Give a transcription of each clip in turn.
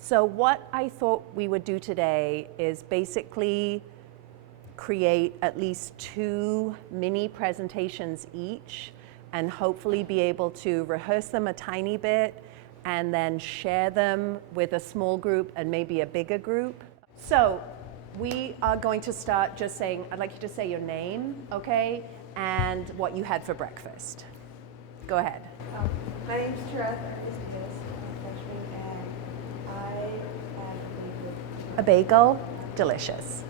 So what I thought we would do today is basically create at least 2 mini presentations each and hopefully be able to rehearse them a tiny bit and then share them with a small group and maybe a bigger group. So we are going to start just saying, I'd like you to say your name, okay, and what you had for breakfast. Go ahead. My name's Ruth, and I had A bagel, delicious.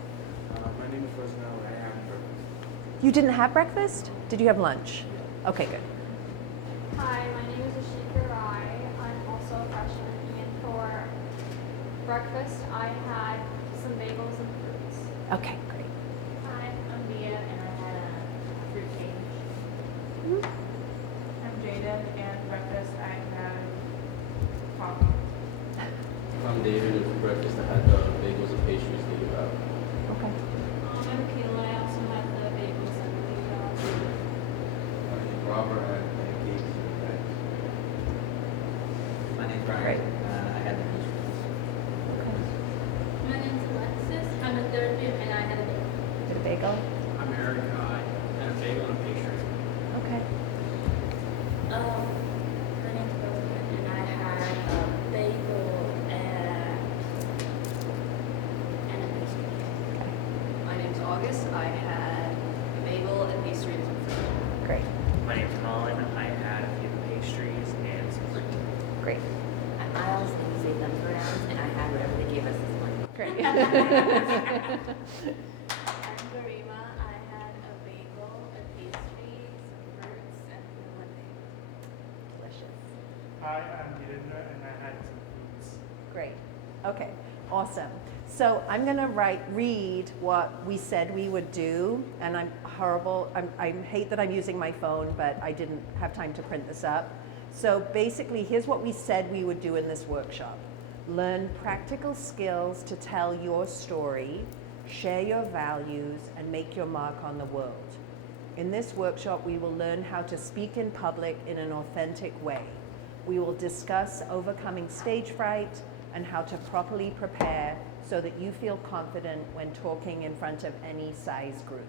My name is Rosanelle. I have breakfast. You didn't have breakfast? Did you have lunch? Okay, good. Hi, my name is Ashika Rai. I'm also a freshman, and for breakfast I had some bagels and fruits. Okay, great. Hi, I'm Mia, and I had a fruit change. I'm Jada, and breakfast I had coffee. I'm David, and for breakfast I had the bagels and pastries that you have. Okay. I'm Kayla. I also had the bagels and the My name is Robert. I had pancakes and eggs. My name's Brian. Great. I had the pastries. My name's Alexis. I'm a third year, and I had a bagel. Did a bagel? I'm Eric. I had a bagel and a pastry. Okay. My name's Rosa, and I had a bagel and a pastry. My name's August. I had a bagel and pastries and fruit. Great, My name's Colin. I had a few pastries and some fruit. great, I also didn't say thumbs around, and I had whatever they gave us this morning. great. I'm Garima. I had a bagel, a pastry, some fruits, and lemonade. Delicious. Hi, I'm Virendra, and I had some fruits. Great. Okay, awesome. So I'm going to read what we said we would do, and I'm horrible. I hate that I'm using my phone, but I didn't have time to print this up. So basically, here's what we said we would do in this workshop. Learn practical skills to tell your story, share your values, and make your mark on the world. In this workshop, we will learn how to speak in public in an authentic way. We will discuss overcoming stage fright and how to properly prepare so that you feel confident when talking in front of any size group.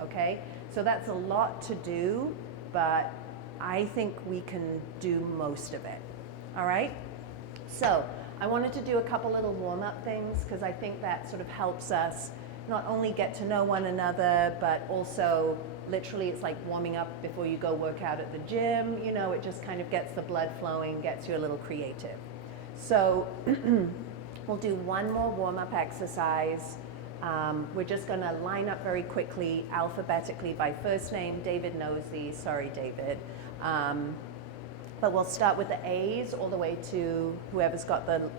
Okay? So that's a lot to do, but I think we can do most of it. All right? So I wanted to do a couple little warm-up things because I think that sort of helps us not only get to know one another, but also literally it's like warming up before you go work out at the gym. You know, it just kind of gets the blood flowing, gets you a little creative. So we'll do one more warm-up exercise. We're just going to line up very quickly, alphabetically by first name. David knows these. Sorry, David. But we'll start with the A's all the way to whoever's got the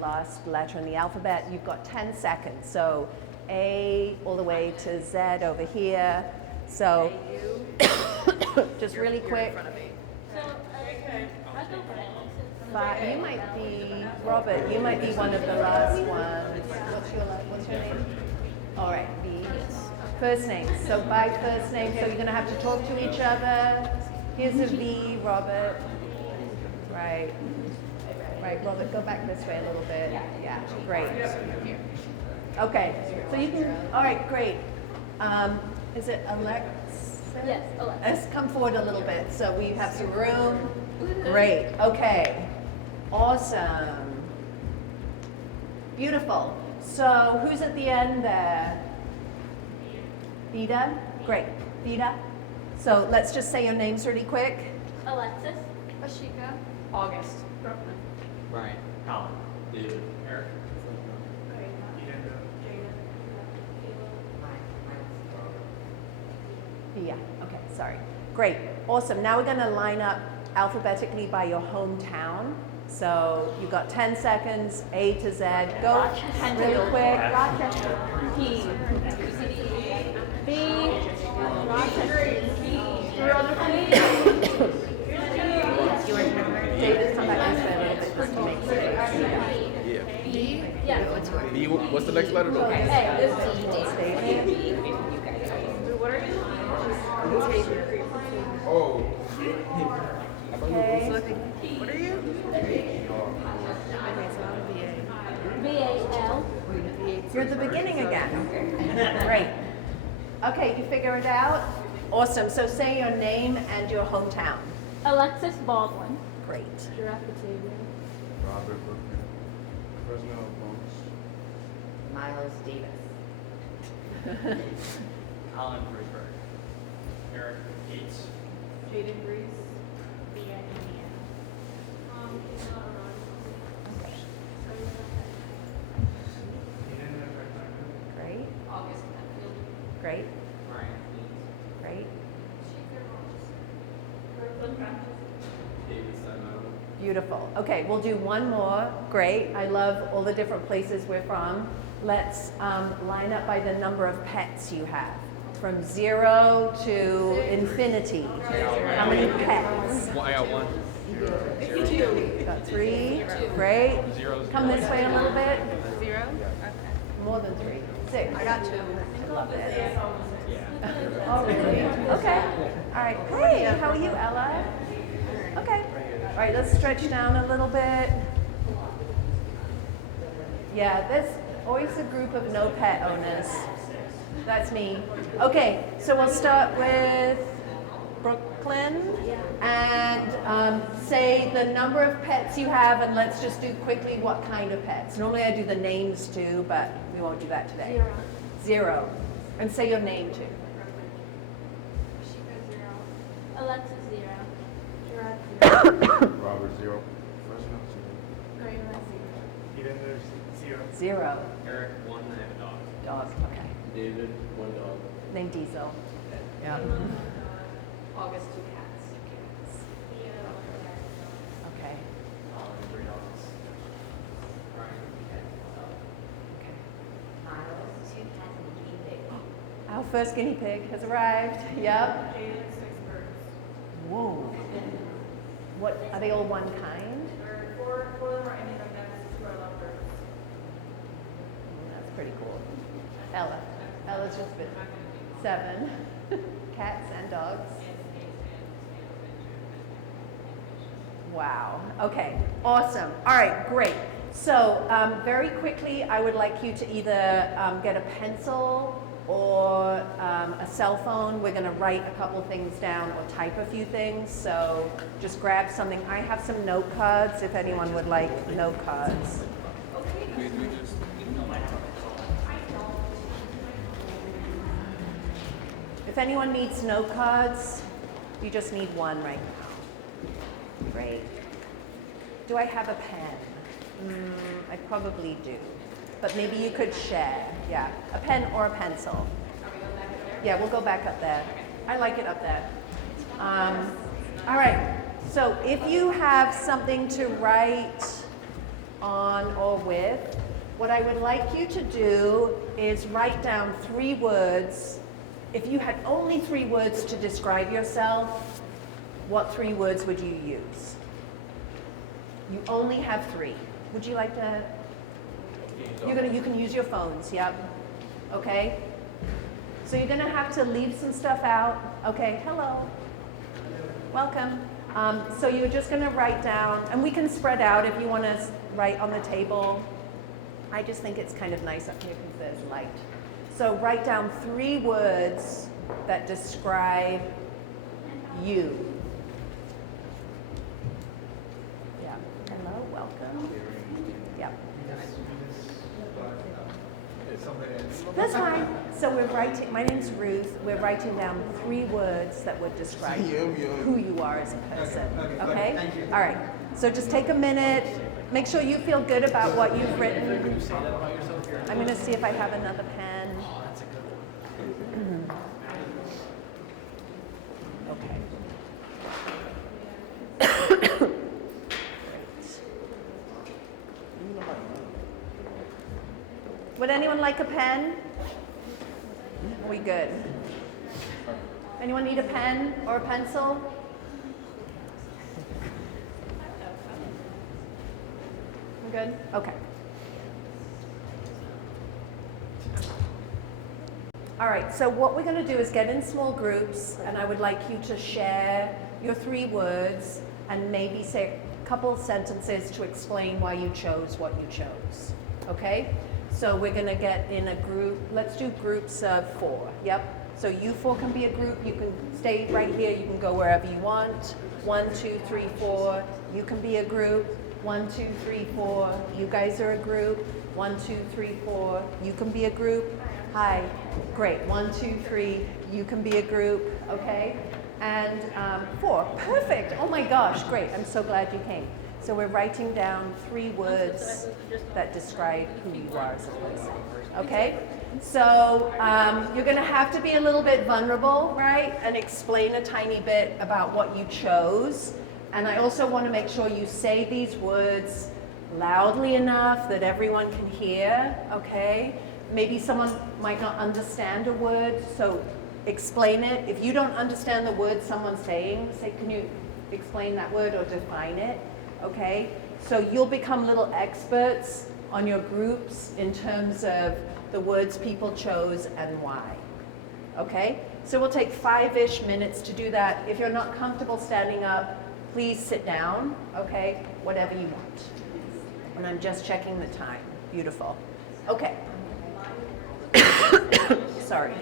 last letter in the alphabet. You've got 10 seconds. So A all the way to Z over here. So just really quick. You might be, Robert, you might be one of the last ones. What's your name? All right, V. First name. So by first name, so you're going to have to talk to each other. Here's a V, Robert. Right. Right, Robert, go back this way a little bit. Yeah, great. Okay, so you can, all right, great. Is it Alexa? Yes, Alexa. Let's come forward a little bit so we have some room. Great, okay. Awesome. Beautiful. So who's at the end there? Vida? Great. Vida? So let's just say your names really quick. Alexis, Ashika, August, Brooklyn, Brian. Colin. David. Eric. Yeah, okay, sorry. Great, awesome. Now we're going to line up alphabetically by your hometown. So you've got 10 seconds, A to Z. Go really quick. Rochester, P, B, Rochester, David, come back this way a little bit just to make space. Yeah. B, what's the next letter though? Hey, Oh. What are you? Okay, so I'm VA. You're at the beginning again. Great. Okay, you figure it out? Awesome. So say your name and your hometown. Alexis Baldwin. Great. Giraffe Batavia. Robert Brookman. Fresno Bones. Miles Davis. Colin Freeberg. Eric Gates. Jaden Brees. Leah Indiana. Great. August Penfield. Great. Ryan Leeds. Great. David Simon. Beautiful. Okay, we'll do one more. Great. I love all the different places we're from. Let's line up by the number of pets you have. From 0 to infinity. How many pets? I got one. Got 3. Great. Come this way a little bit. 0. More than 3. 6. I got 2. Love it. Yeah. Oh, really? Okay. All right. Hey, how are you, Ella? Okay. All right, let's stretch down a little bit. Yeah, there's always a group of no pet owners. That's me. Okay, so we'll start with Brooklyn and say the number of pets you have, and let's just do quickly what kind of pets. Normally I do the names too, but we won't do that today. 0. And say your name too. Alexis 0. Giraffe 0. Robert 0. Fresno Grayla Eden, there's 0. 0. Eric 1, I have a dog. Dog. Okay. David, 1 dog. Name Diesel. Yeah. August 2 cats. Okay. Colin 3 dogs. Ryan Okay. Miles 2 cats and a guinea pig. Our first guinea pig has arrived. Yep. Jaden 6 birds. Whoa. What are they all one kind? Four of them are Indian nests, 2 are lovebirds. That's pretty cool. Ella. Ella's just been 7 cats and dogs. Wow. Okay. Awesome. All right. Great. So very quickly, I would like you to either get a pencil or a cell phone. We're going to write a couple things down or type a few things. So just grab something. I have some note cards if anyone would like note cards. If anyone needs note cards, you just need one right now. Great. Do I have a pen? I probably do. But maybe you could share. Yeah, a pen or a pencil. Yeah, we'll go back up there. I like it up there. All right. So if you have something to write on or with, what I would like you to do is write down 3 words. If you had only 3 words to describe yourself, what 3 words would you use? You only have 3. Would you like to? You can use your phones. Yep. Okay. So you're gonna have to leave some stuff out. Okay. Hello. Welcome. So you're just gonna write down, and we can spread out if you want to write on the table. I just think it's kind of nice up here because there's light. So write down 3 words that describe you. Yeah. Hello, welcome. Yeah. That's fine. So we're writing, my name's Ruth. We're writing down 3 words that would describe who you are as a person. Okay? All right. So just take a minute. Make sure you feel good about what you've written. I'm going to see if I have another pen. Okay. Great. Would anyone like a pen? Are we good? Anyone need a pen or a pencil? I'm good? Okay. All right, so what we're going to do is get in small groups, and I would like you to share your 3 words and maybe say a couple sentences to explain why you chose what you chose. Okay? So we're gonna get in a group, let's do groups of 4, yep. So you 4 can be a group, you can stay right here, you can go wherever you want. 1, 2, 3, 4, you can be a group. 1, 2, 3, 4, you guys are a group. 1, 2, 3, 4, you can be a group. Hi, great, 1, 2, 3, you can be a group, okay? And 4, perfect, oh my gosh, great, I'm so glad you came. So we're writing down 3 words that describe who you are as a person, okay? So you're gonna have to be a little bit vulnerable, right? And explain a tiny bit about what you chose. And I also wanna make sure you say these words loudly enough that everyone can hear, okay? Maybe someone might not understand a word, so explain it. If you don't understand the word someone's saying, say, can you explain that word or define it, okay? So you'll become little experts on your groups in terms of the words people chose and why, okay? So we'll take 5-ish minutes to do that. If you're not comfortable standing up, please sit down, okay? Whatever you want. And I'm just checking the time. Beautiful. Okay. Sorry.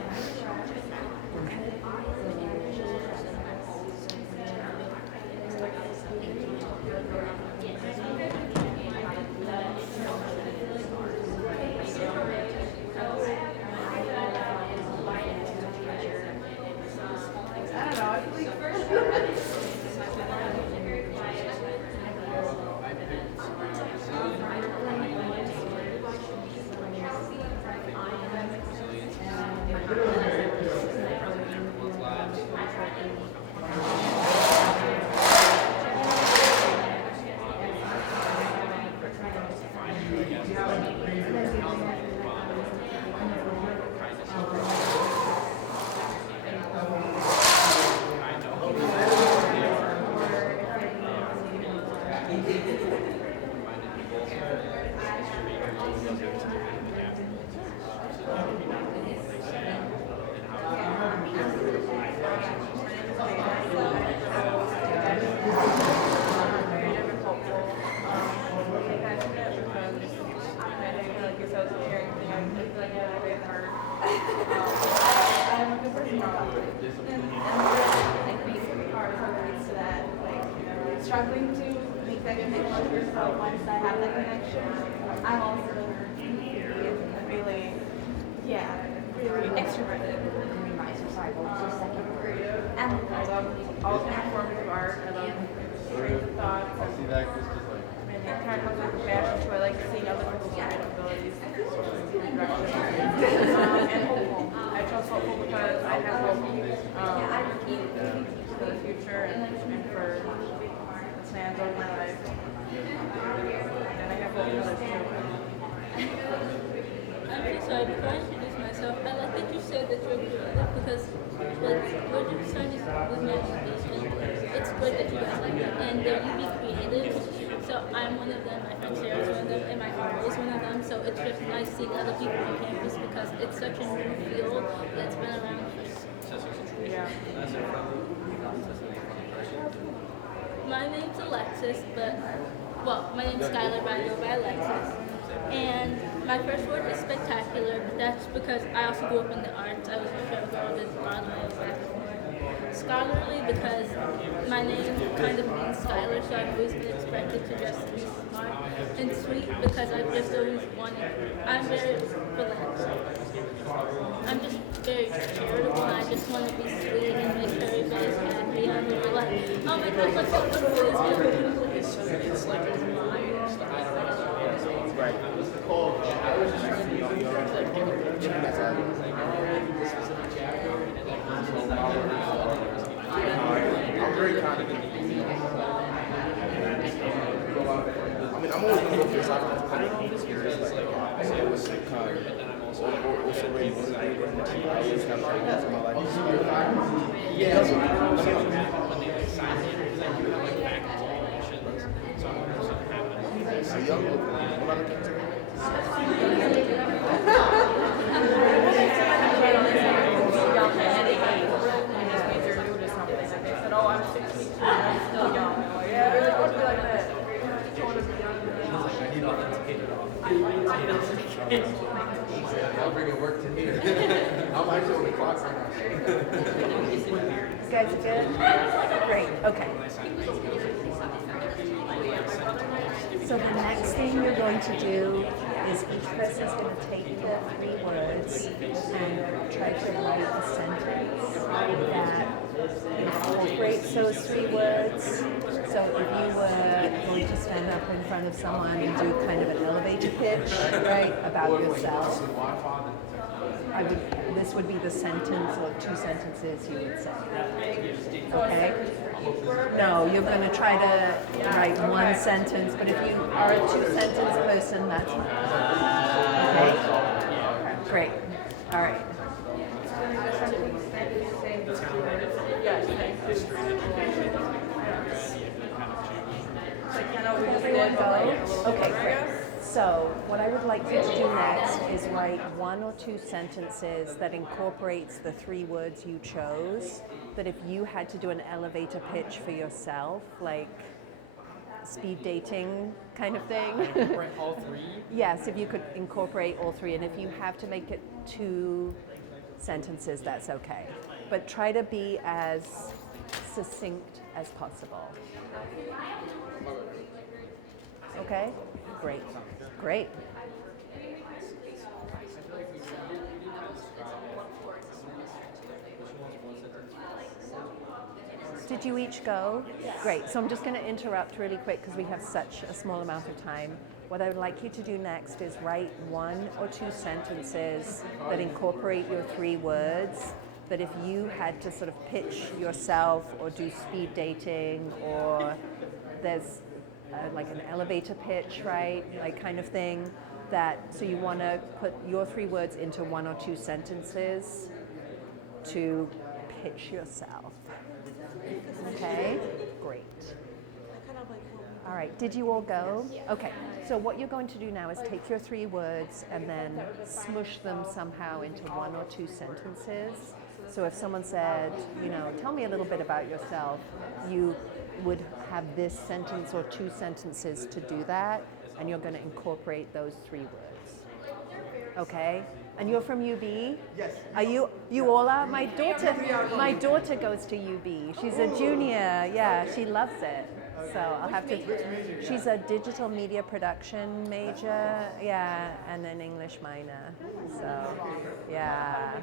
Struggling to make that connection, so once I have that connection, I'm also really, really extroverted. And I love all the performative art. I love trains of thought. See that? It's just like. And it kind of comes with a passion to I like seeing other people's creative abilities and hopeful. I chose hopeful because I have hope for the future and for the plans of my life. And I have hope for this too. I'm so sorry, before I introduce myself, I like that you said that you're creative because like what you started with manifestation, it's good that you guys like that and that you be creative. So I'm one of them, my friend Sarah is one of them, and my RA is one of them. So it's just nice seeing other people on campus because it's such a new field that's been around for Yeah. My name's Alexis, my name's Skylar, but I go by Alexis. And my first word is spectacular, but that's because I also grew up in the arts. I was a showgirl, did Broadway, back and forth. Scholarly because my name kind of means Skylar, so I've always been expected to just be smart. And sweet because I've just always wanted, I'm very relaxed. I'm just very charitable and I just want to be sweet and make everybody's happy. I'm really like, oh my gosh, I'm so beautiful. It's like a line, stuff I don't know. Right. I was just trying to be like, give me that time. I'm very confident. I mean, I'm always going to go for the side of the experience. Like, I was sick, also raised I always have problems in my life. Yeah, that's what so young, what other things Oh, I'm 62, I'm still young. I'm like, yeah, I really want to be like that. I want to be young. I need authenticated off. I'll bring your work to here. I'm actually on the clock right now. You guys good? Great, okay. So the next thing you're going to do is each person is going to take the 3 words and try to write a sentence that incorporates those 3 words. So if you were going to stand up in front of someone and do kind of an elevator pitch, right, about yourself, this would be the sentence or 2 sentences you would say. Okay? No, you're going to try to write 1 sentence, but if you are a 2-sentence person, that's fine. Okay? Great. All right. Okay, great. So what I would like you to do next is write 1 or 2 sentences that incorporates the 3 words you chose, that if you had to do an elevator pitch for yourself, like speed dating kind of thing. Incorporate all 3? Yes, if you could incorporate all 3, and if you have to make it 2 sentences, that's okay. But try to be as succinct as possible. Okay? Great. Great. Did you each go? Yes. Great. So I'm just going to interrupt really quick because we have such a small amount of time. What I would like you to do next is write 1 or 2 sentences that incorporate your 3 words, that if you had to sort of pitch yourself or do speed dating, or there's like an elevator pitch, right? Like kind of thing. So you want to put your 3 words into 1 or 2 sentences to pitch yourself. Okay, great. All right, did you all go? Okay, so what you're going to do now is take your 3 words and then smush them somehow into 1 or 2 sentences. So if someone said, tell me a little bit about yourself, you would have this sentence or 2 sentences to do that, and you're going to incorporate those 3 words. Okay? And you're from UB? Yes. Are you all are? My daughter goes to UB. She's a junior. Yeah, she loves it. So I'll have to. She's a digital media production major. Yeah, and an English minor. So yeah.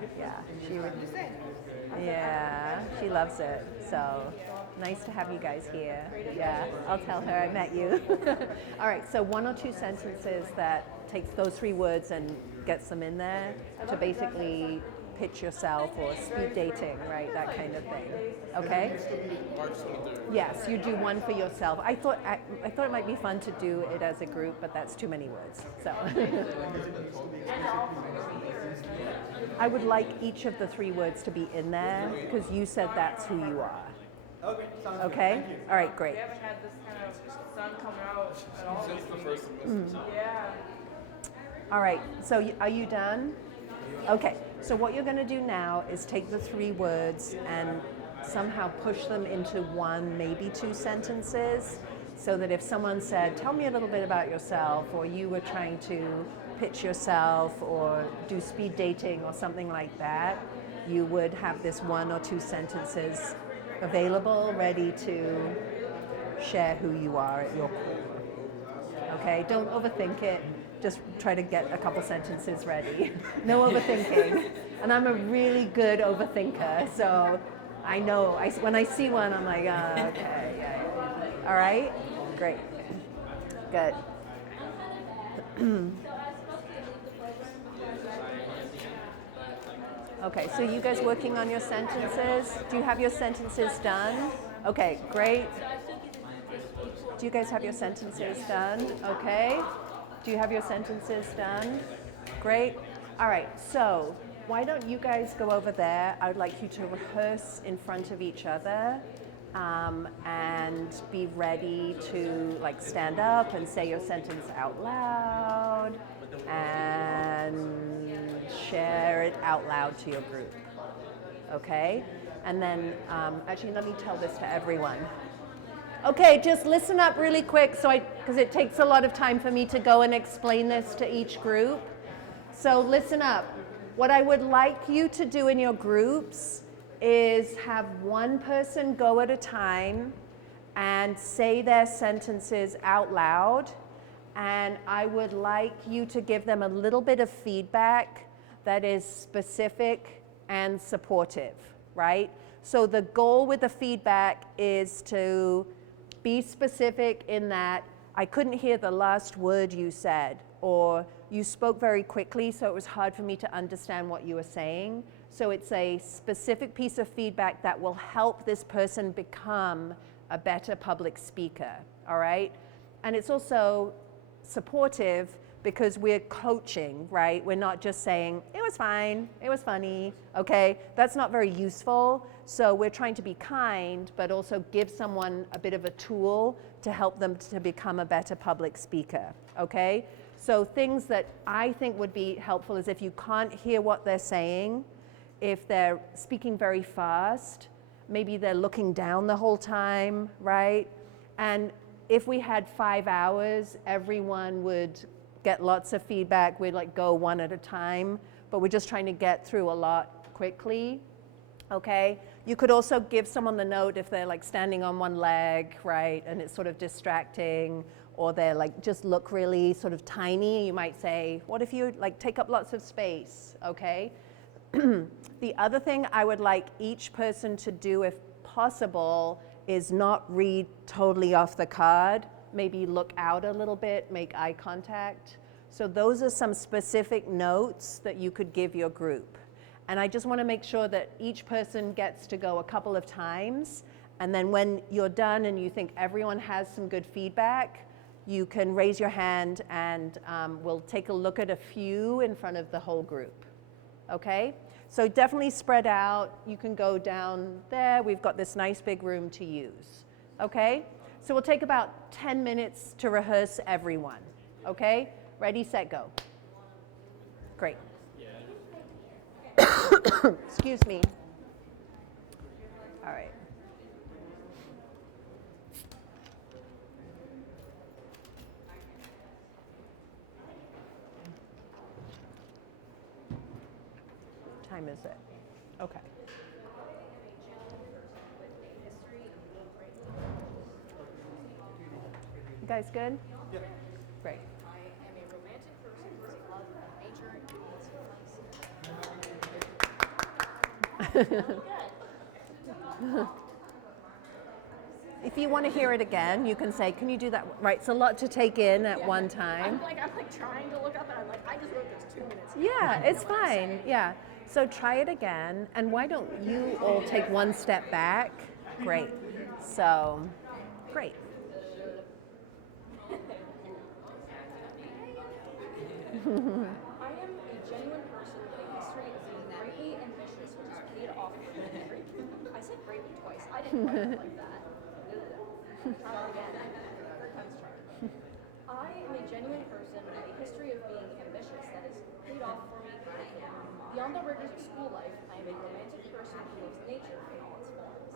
She loves it. So nice to have you guys here. Yeah, I'll tell her I met you. All right. So 1 or 2 sentences that takes those 3 words and gets them in there to basically pitch yourself or speed dating, right? That kind of thing. Okay? Yes, you do 1 for yourself. I thought it might be fun to do it as a group, but that's too many words. So I would like each of the 3 words to be in there because you said that's who you are. Okay, sounds good. Okay? Thank you. All right, great. We haven't had this kind of sun come out at all. Since the first semester. Yeah. All right, so are you done? Okay, so what you're going to do now is take the 3 words and somehow push them into 1, maybe 2 sentences, so that if someone said, tell me a little bit about yourself, or you were trying to pitch yourself or do speed dating or something like that, you would have this 1 or 2 sentences available, ready to share who you are at your core. Okay, don't overthink it. Just try to get a couple sentences ready. No overthinking. And I'm a really good overthinker, so I know when I see one, I'm like, okay, yeah. All right? Great. Good. Okay, so you guys working on your sentences? Do you have your sentences done? Okay, great. Do you guys have your sentences done? Okay. Do you have your sentences done? Great. All right, so why don't you guys go over there? I would like you to rehearse in front of each other and be ready to stand up and say your sentence out loud and share it out loud to your group. Okay? And then, actually, let me tell this to everyone. Okay, just listen up really quick because it takes a lot of time for me to go and explain this to each group. So listen up. What I would like you to do in your groups is have one person go at a time and say their sentences out loud. And I would like you to give them a little bit of feedback that is specific and supportive, right? So the goal with the feedback is to be specific in that I couldn't hear the last word you said, or you spoke very quickly, so it was hard for me to understand what you were saying. So it's a specific piece of feedback that will help this person become a better public speaker, all right? And it's also supportive because we're coaching, right? We're not just saying, it was fine, it was funny, okay? That's not very useful. So we're trying to be kind, but also give someone a bit of a tool to help them to become a better public speaker, okay? So things that I think would be helpful is if you can't hear what they're saying, if they're speaking very fast, maybe they're looking down the whole time, right? And if we had 5 hours, everyone would get lots of feedback. We'd like go one at a time, but we're just trying to get through a lot quickly, okay? You could also give someone the note if they're like standing on one leg, right? And it's sort of distracting, or they're like just look really sort of tiny. You might say, what if you like take up lots of space, okay? The other thing I would like each person to do if possible is not read totally off the card. Maybe look out a little bit, make eye contact. So those are some specific notes that you could give your group. And I just want to make sure that each person gets to go a couple of times. And then when you're done and you think everyone has some good feedback, you can raise your hand and we'll take a look at a few in front of the whole group. Okay? So definitely spread out. You can go down there. We've got this nice big room to use. Okay? So we'll take about 10 minutes to rehearse everyone. Okay? Ready, set, go. Great. Excuse me. All right. What time is it? Okay. You guys good? Yeah. Great. I am a romantic person who is in love with nature and all its place. If you want to hear it again, you can say, can you do that? Right, it's a lot to take in at one time. I'm like trying to look up and I'm like, I just wrote this 2 minutes ago. Yeah, it's fine. Yeah. So try it again. And why don't you all take one step back? Great. So, great. I am a genuine person with a history of being greatly ambitious, which is paid off with great. I said greatly twice. I didn't write it like that. Try it again. Third time's charm. I am a genuine person with a history of being ambitious that is paid off for me greatly. Beyond the rigors of school life, I am a romantic person who loves nature in all its forms.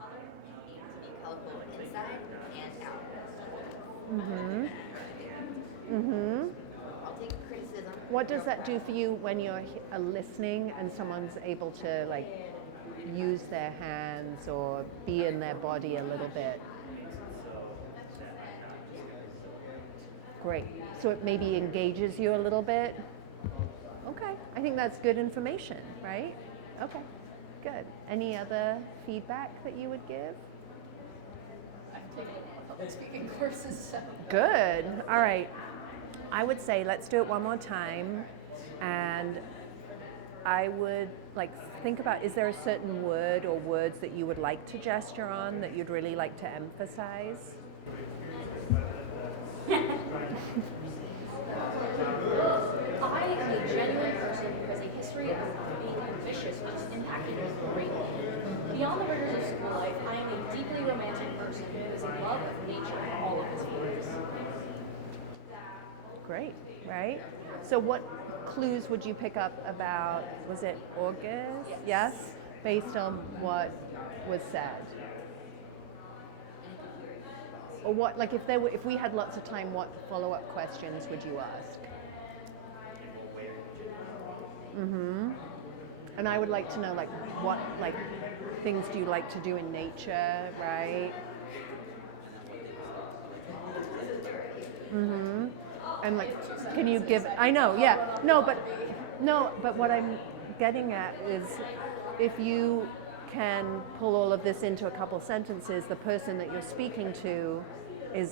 Color needs to be colorful inside and out. I'll take criticism. What does that do for you when you're listening and someone's able to like use their hands or be in their body a little bit? Great. So it maybe engages you a little bit? Okay. I think that's good information, right? Okay. Good. Any other feedback that you would give? I've taken public speaking courses, so. Good. All right. I would say let's do it one more time. And I would like think about, is there a certain word or words that you would like to gesture on that you'd really like to emphasize? I am a genuine person who has a history of being ambitious, which has impacted me greatly. Beyond the rigors of school life, I am a deeply romantic person who is in love with nature in all of its forms. Great, right? So what clues would you pick up about, was it August? Yes? Based on what was said? Or what, like if we had lots of time, what follow-up questions would you ask? And I would like to know, like, what, like, things do you like to do in nature, right? And like, can you give, I know, yeah. No, but what I'm getting at is if you can pull all of this into a couple sentences, the person that you're speaking to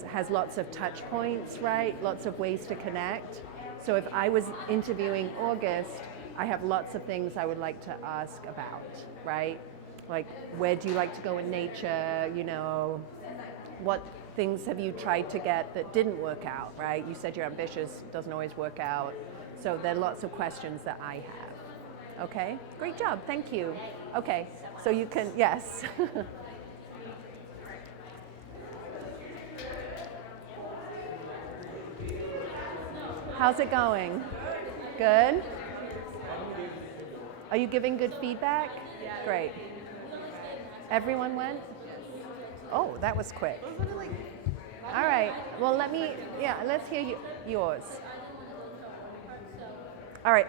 has lots of touch points, right? Lots of ways to connect. So if I was interviewing August, I have lots of things I would like to ask about, right? Like, where do you like to go in nature? You know, what things have you tried to get that didn't work out, right? You said you're ambitious, doesn't always work out. So there are lots of questions that I have. Okay, great job, thank you. Okay, so you can, yes. How's it going? Good? Are you giving good feedback? Great. Everyone went? Oh, that was quick. All right, well let's hear yours. All right,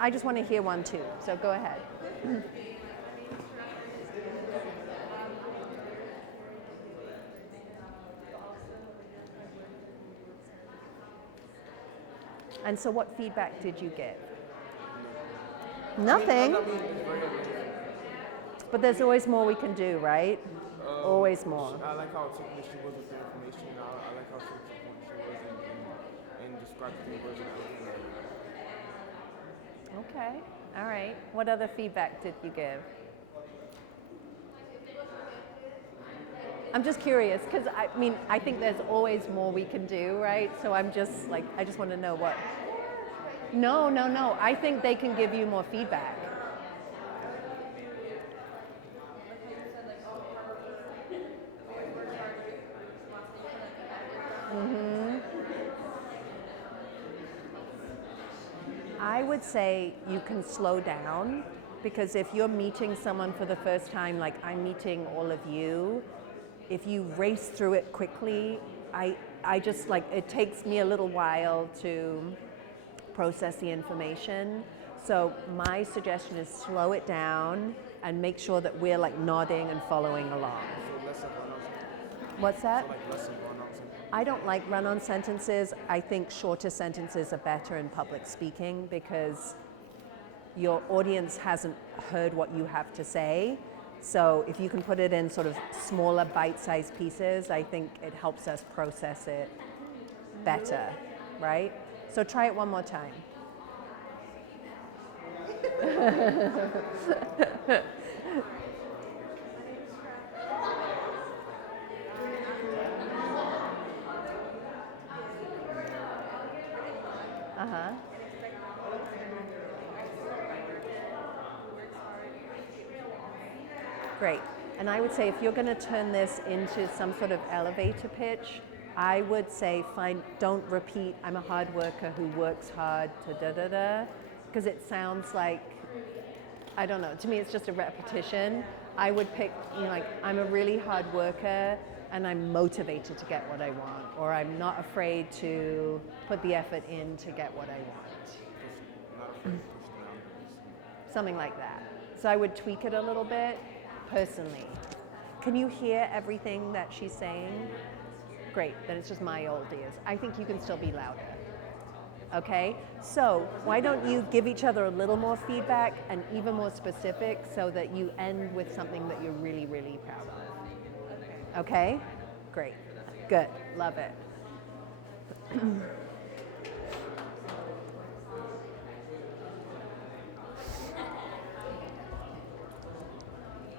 I just want to hear one too, so go ahead. And so what feedback did you give? Nothing. But there's always more we can do, right? Always more. I like how technical she was with the information. I like how she was and described the words. Okay, all right. What other feedback did you give? I'm just curious, because I think there's always more we can do, right? So I just want to know what. No. I think they can give you more feedback. I would say you can slow down, because if you're meeting someone for the first time, like I'm meeting all of you, if you race through it quickly, I just it takes me a little while to process the information. So my suggestion is slow it down and make sure that we're nodding and following along. What's that? I don't like run-on sentences. I think shorter sentences are better in public speaking because your audience hasn't heard what you have to say. So if you can put it in sort of smaller bite-sized pieces, I think it helps us process it better, right? So try it one more time. Uh-huh. Great. And I would say if you're going to turn this into some sort of elevator pitch, I would say don't repeat, I'm a hard worker who works hard to da-da-da, because it sounds like, I don't know, to me it's just a repetition. I would pick, I'm a really hard worker and I'm motivated to get what I want, or I'm not afraid to put the effort in to get what I want. Something like that. So I would tweak it a little bit, personally. Can you hear everything that she's saying? Great, then it's just my old ears. I think you can still be louder. Okay, so why don't you give each other a little more feedback and even more specific so that you end with something that you're really, really proud of. Okay, great, good, love it.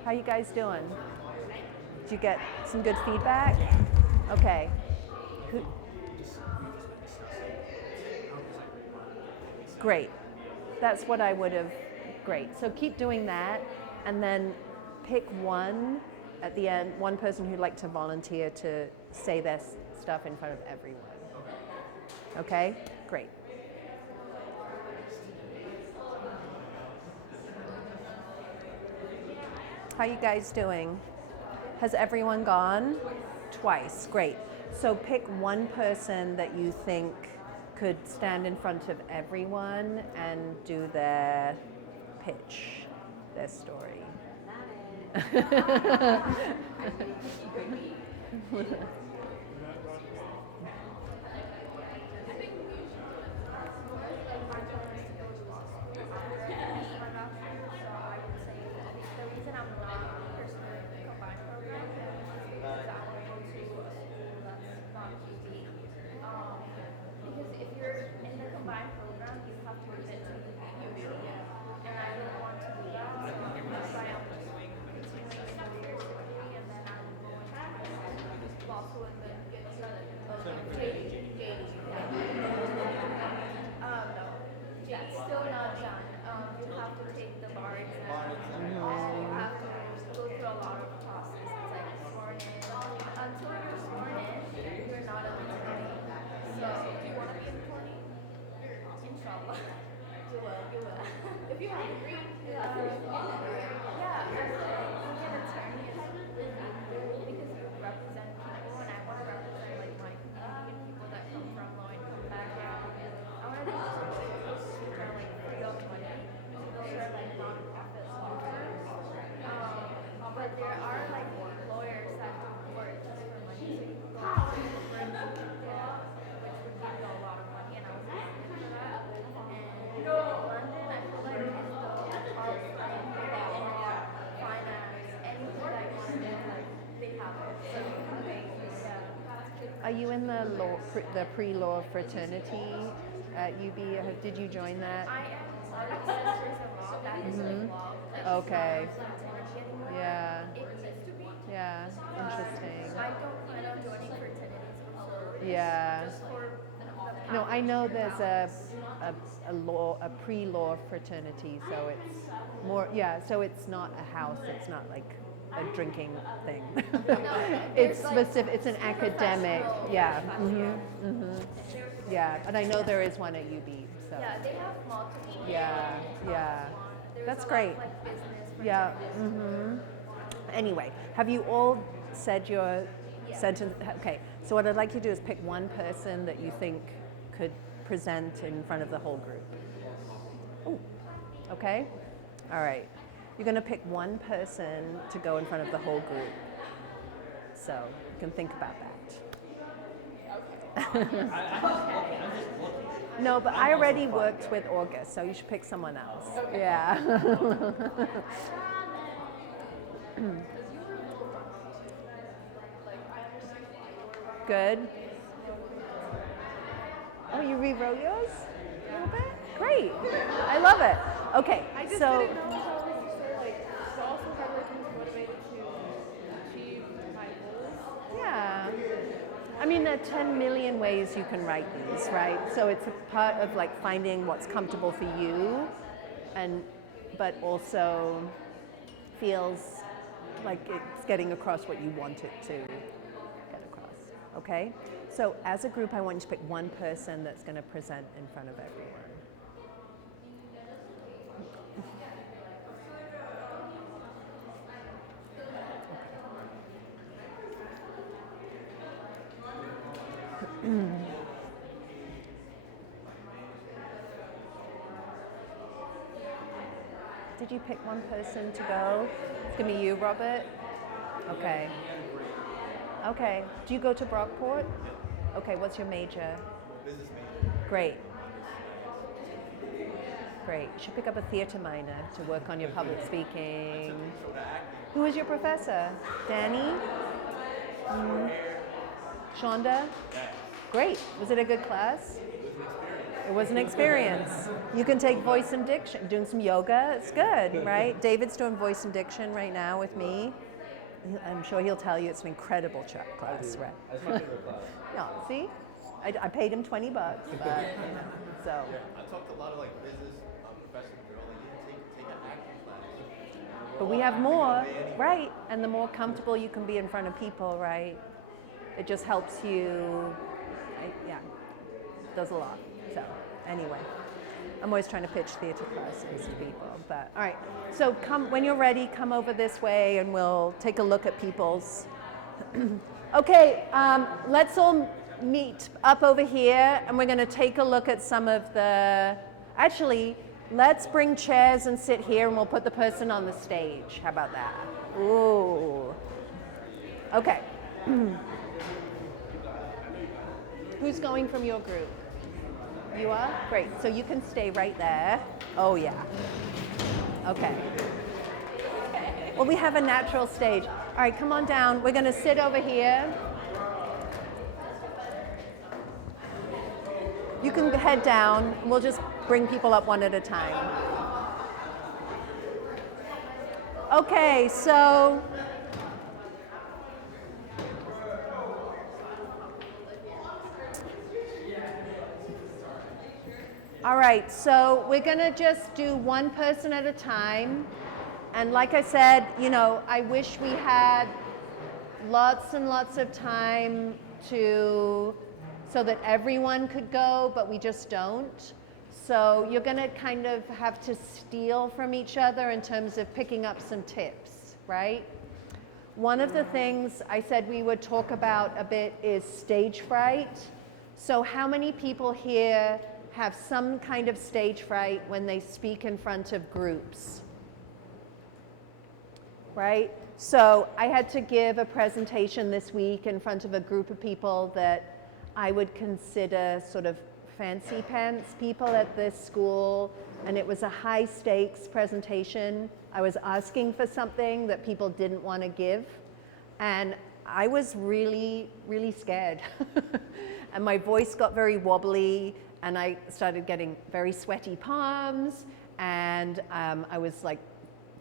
How you guys doing? Did you get some good feedback? Okay. Great. That's what I would have. Great. So keep doing that, and then pick one at the end, one person who'd like to volunteer to say their stuff in front of everyone. Okay? Great. How you guys doing? Has everyone gone? Twice. Great. So pick one person that you think could stand in front of everyone and do their pitch, their story. Because if you're in the combined program, you have to commit to the UB. And I don't want to do that. So that's why I'm just continuing 4 years degree and then I'm going to law school and then get JD. No, that's still not done. You have to take the bar exam. And you have to go through a lot of process. It's like sworn in. Until you're sworn in, you're not an attorney. So, do you want to be an attorney? Inshallah. You will, you will. If you have a degree, yeah, being an attorney is really good because you represent people, and I want to represent like my Indian people that come from low income background. I want to do something that are like free of money. Those are like non-profit law firms. But there are like lawyers that do court just for money, so you can go for law, which would give you a lot of money, and I was looking into that. And London, I feel like is the art and finance, anything that you want to do, like they have it. So yeah. Are you in the pre-law fraternity at UB? Did you join that? I am Sisters of Law. That is like law. Okay. It's not fraternity anymore. Yeah. It used to be. Yeah. Interesting. I don't plan on joining fraternities or sororities. Yeah. Just for the No, I know there's a pre-law fraternity, so it's more, yeah, so it's not a house, it's not like a drinking thing. It's specific, it's an academic, yeah. Yeah, and I know there is one at UB, so. Yeah, they have multiple. Yeah, yeah. There's That's a lot great. of, like, business Yeah. fraternities. Anyway, have you all said your sentence? Okay, so what I'd like you to do is pick one person that you think could present in front of the whole group. Ooh, okay? All right. You're going to pick one person to go in front of the whole group. So you can think about that. No, but I already worked with August, so you should pick someone else. Okay. Yeah. Good. Oh, you rewrote yours a little bit? Great. I love it. Okay, I just so didn't know how to say, like, so also hardworking is motivated to achieve my goals. yeah. I mean, there are 10 million ways you can write these, right? So it's a part of like finding what's comfortable for you, but also feels like it's getting across what you want it to get across. Okay? So as a group, I want you to pick one person that's going to present in front of everyone. Did you pick one person to go? It's going to be you, Robert? Okay. Okay. Do you go to Brockport? Okay, what's your major? Business major. Great. Great. You should pick up a theatre minor to work on your public speaking. Who was your professor? Danny? Shonda? Great. Was it a good class? It was an experience. You can take voice and diction. Doing some yoga, it's good, right? David's doing voice and diction right now with me. I'm sure he'll tell you it's an incredible class, right? That's my favorite class. No, see? I paid him $20, but so. Yeah, I talked to a lot of like business professionals. They're all like, yeah, take an acting class. But we have more, right? And the more comfortable you can be in front of people, right? It just helps you, yeah, does a lot. So anyway, I'm always trying to pitch theatre classes to people. But all right, so come when you're ready, come over this way, and we'll take a look at people's. Okay, let's all meet up over here and we're going to take a look at some of the, actually, let's bring chairs and sit here and we'll put the person on the stage. How about that? Ooh. Okay. Who's going from your group? You are? Great. So you can stay right there. Oh, yeah. Okay. Well, we have a natural stage. All right, come on down. We're going to sit over here. You can head down. We'll just bring people up one at a time. Okay, so all right, so we're going to just do one person at a time. And like I said, you know, I wish we had lots and lots of time so that everyone could go, but we just don't. So you're going to kind of have to steal from each other in terms of picking up some tips, right? One of the things I said we would talk about a bit is stage fright. So how many people here have some kind of stage fright when they speak in front of groups? Right? So I had to give a presentation this week in front of a group of people that I would consider sort of fancy pants people at this school, and it was a high stakes presentation. I was asking for something that people didn't want to give, and I was really, really scared. And my voice got very wobbly, and I started getting very sweaty palms, and I was like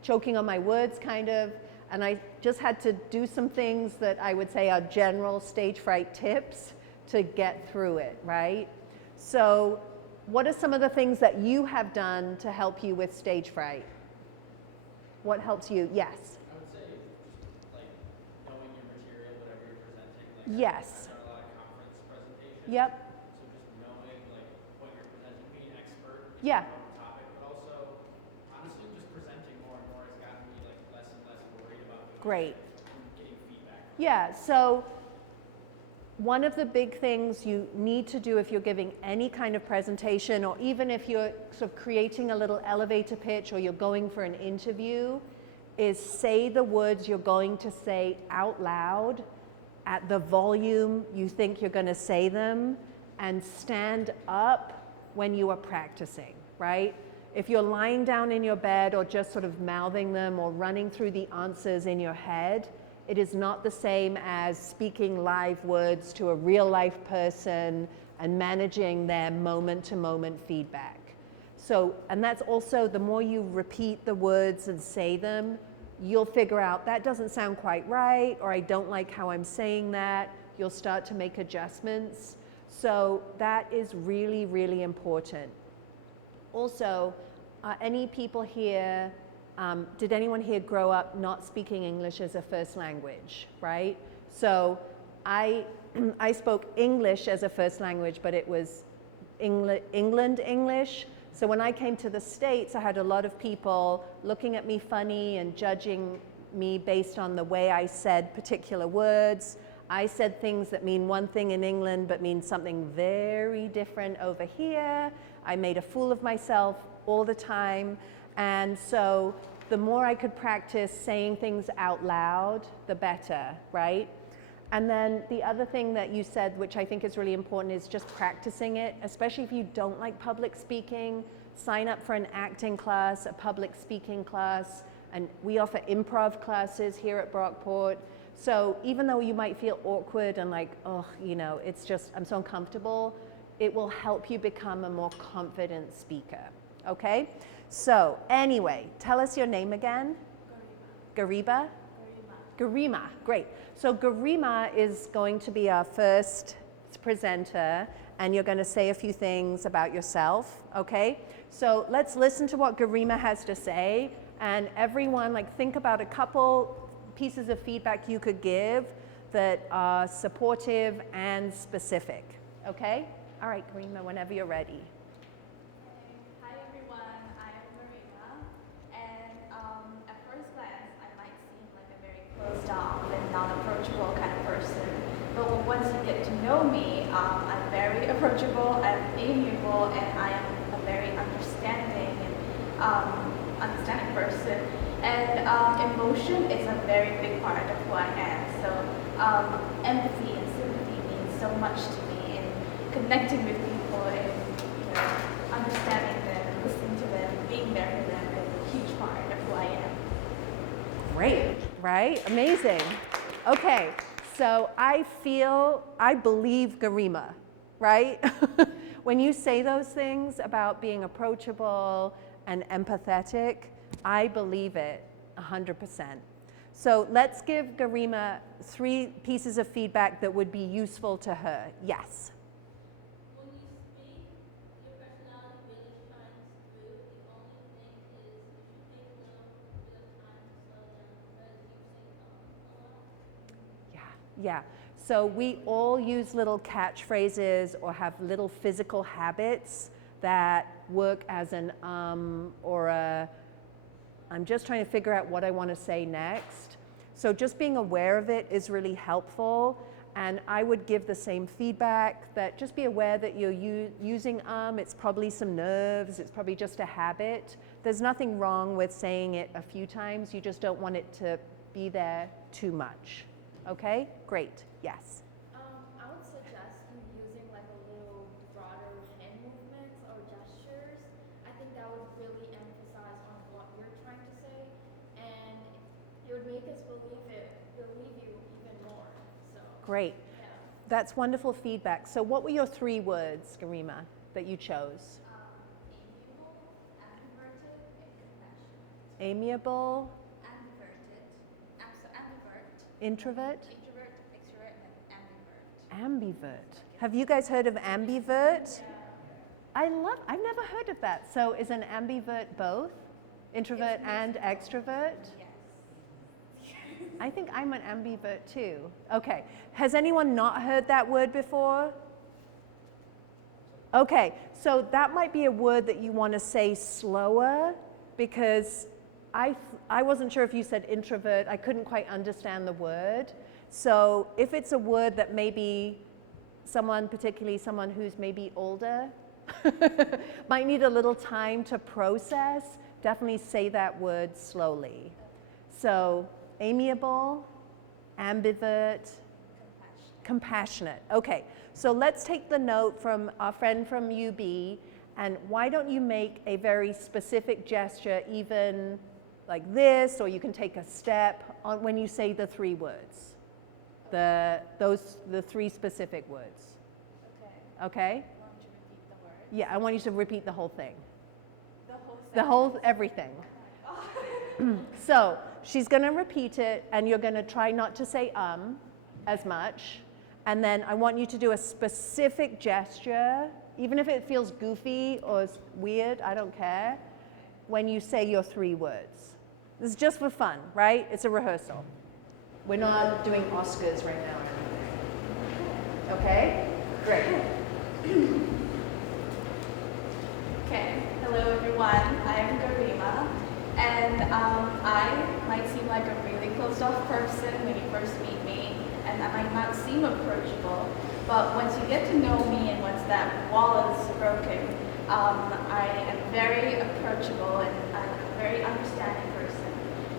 choking on my words kind of, and I just had to do some things that I would say are general stage fright tips to get through it, right? So what are some of the things that you have done to help you with stage fright? What helps you? Yes. I would say like knowing your material, whatever you're presenting. Like Yes. I've done a lot of conference presentations. Yep. So just knowing like what you're presenting, being an expert Yeah. on the topic, but also honestly just presenting more and more has gotten me like less and less worried about Great. getting feedback. Yeah, so one of the big things you need to do if you're giving any kind of presentation, or even if you're sort of creating a little elevator pitch or you're going for an interview, is say the words you're going to say out loud at the volume you think you're going to say them, and stand up when you are practicing, right? If you're lying down in your bed or just sort of mouthing them or running through the answers in your head, it is not the same as speaking live words to a real life person and managing their moment to moment feedback. So, and that's also, the more you repeat the words and say them, you'll figure out that doesn't sound quite right, or I don't like how I'm saying that. You'll start to make adjustments. So that is really, really important. Also, any people here, did anyone here grow up not speaking English as a first language, right? So I spoke English as a first language, but it was England English. So when I came to the States, I had a lot of people looking at me funny and judging me based on the way I said particular words. I said things that mean one thing in England but mean something very different over here. I made a fool of myself all the time. And so the more I could practice saying things out loud, the better, right? And then the other thing that you said, which I think is really important, is just practicing it, especially if you don't like public speaking. Sign up for an acting class, a public speaking class, and we offer improv classes here at Brockport. So even though you might feel awkward and like, oh, you know, it's just, I'm so uncomfortable, it will help you become a more confident speaker, okay? So anyway, tell us your name again. Garima. Garima, great. So Garima is going to be our first presenter, and you're going to say a few things about yourself, okay? So let's listen to what Garima has to say, and everyone, like, think about a couple pieces of feedback you could give that are supportive and specific, okay? All right, Garima, whenever you're ready. Hi everyone, I am Marina, and at first glance I might seem like a very closed off and non-approachable kind of person, but once you get to know me, approachable, I'm amiable, and I am a very understanding and understanding person. And emotion is a very big part of who I am. So empathy and sympathy means so much to me, and connecting with people and understanding them, listening to them, being there for them is a huge part of who I am. Great, right? Amazing. Okay, so I believe Garima, right? When you say those things about being approachable and empathetic, I believe it 100%. So let's give Garima 3 pieces of feedback that would be useful to her. Yes. When you speak, your personality really shines through. The only thing is you should take a little bit of time to slow down because you say a lot. Yeah. So we all use little catchphrases or have little physical habits that work as an or a I'm just trying to figure out what I want to say next. So just being aware of it is really helpful. And I would give the same feedback that just be aware that you're using it's probably some nerves, it's probably just a habit. There's nothing wrong with saying it a few times, you just don't want it to be there too much. Okay, great, yes. I would suggest you using like a little broader hand movements or gestures. I think that would really emphasize on what you're trying to say, and it would make us believe you even more. So Great. yeah. That's wonderful feedback. So what were your 3 words, Garima, that you chose? Amiable, ambiverted, and compassionate. Amiable, Ambiverted. introvert, Introvert, extrovert, and ambivert. ambivert. Have you guys heard of ambivert? I've never heard of that. So is an ambivert both? Introvert and extrovert? Yes. I think I'm an ambivert too. Okay, has anyone not heard that word before? Okay, so that might be a word that you want to say slower, because I wasn't sure if you said introvert. I couldn't quite understand the word. So if it's a word that maybe particularly someone who's maybe older, might need a little time to process, definitely say that word slowly. So amiable, ambivert, compassionate. Okay, so let's take the note from our friend from UB, and why don't you make a very specific gesture, even like this, or you can take a step on when you say the 3 words, the 3 specific words. Okay. Okay? I want you to repeat the word. Yeah, I want you to repeat the whole thing. The whole Everything. So she's going to repeat it, and you're going to try not to say as much. And then I want you to do a specific gesture, even if it feels goofy or weird, I don't care, when you say your 3 words. This is just for fun, right? It's a rehearsal. We're not doing Oscars right now or anything. Okay? Great. Okay, hello everyone, I'm Garima, and I might seem like a really closed off person when you first meet me, and I might not seem approachable, but once you get to know me and once that wall is broken, I am very approachable and I'm a very understanding person.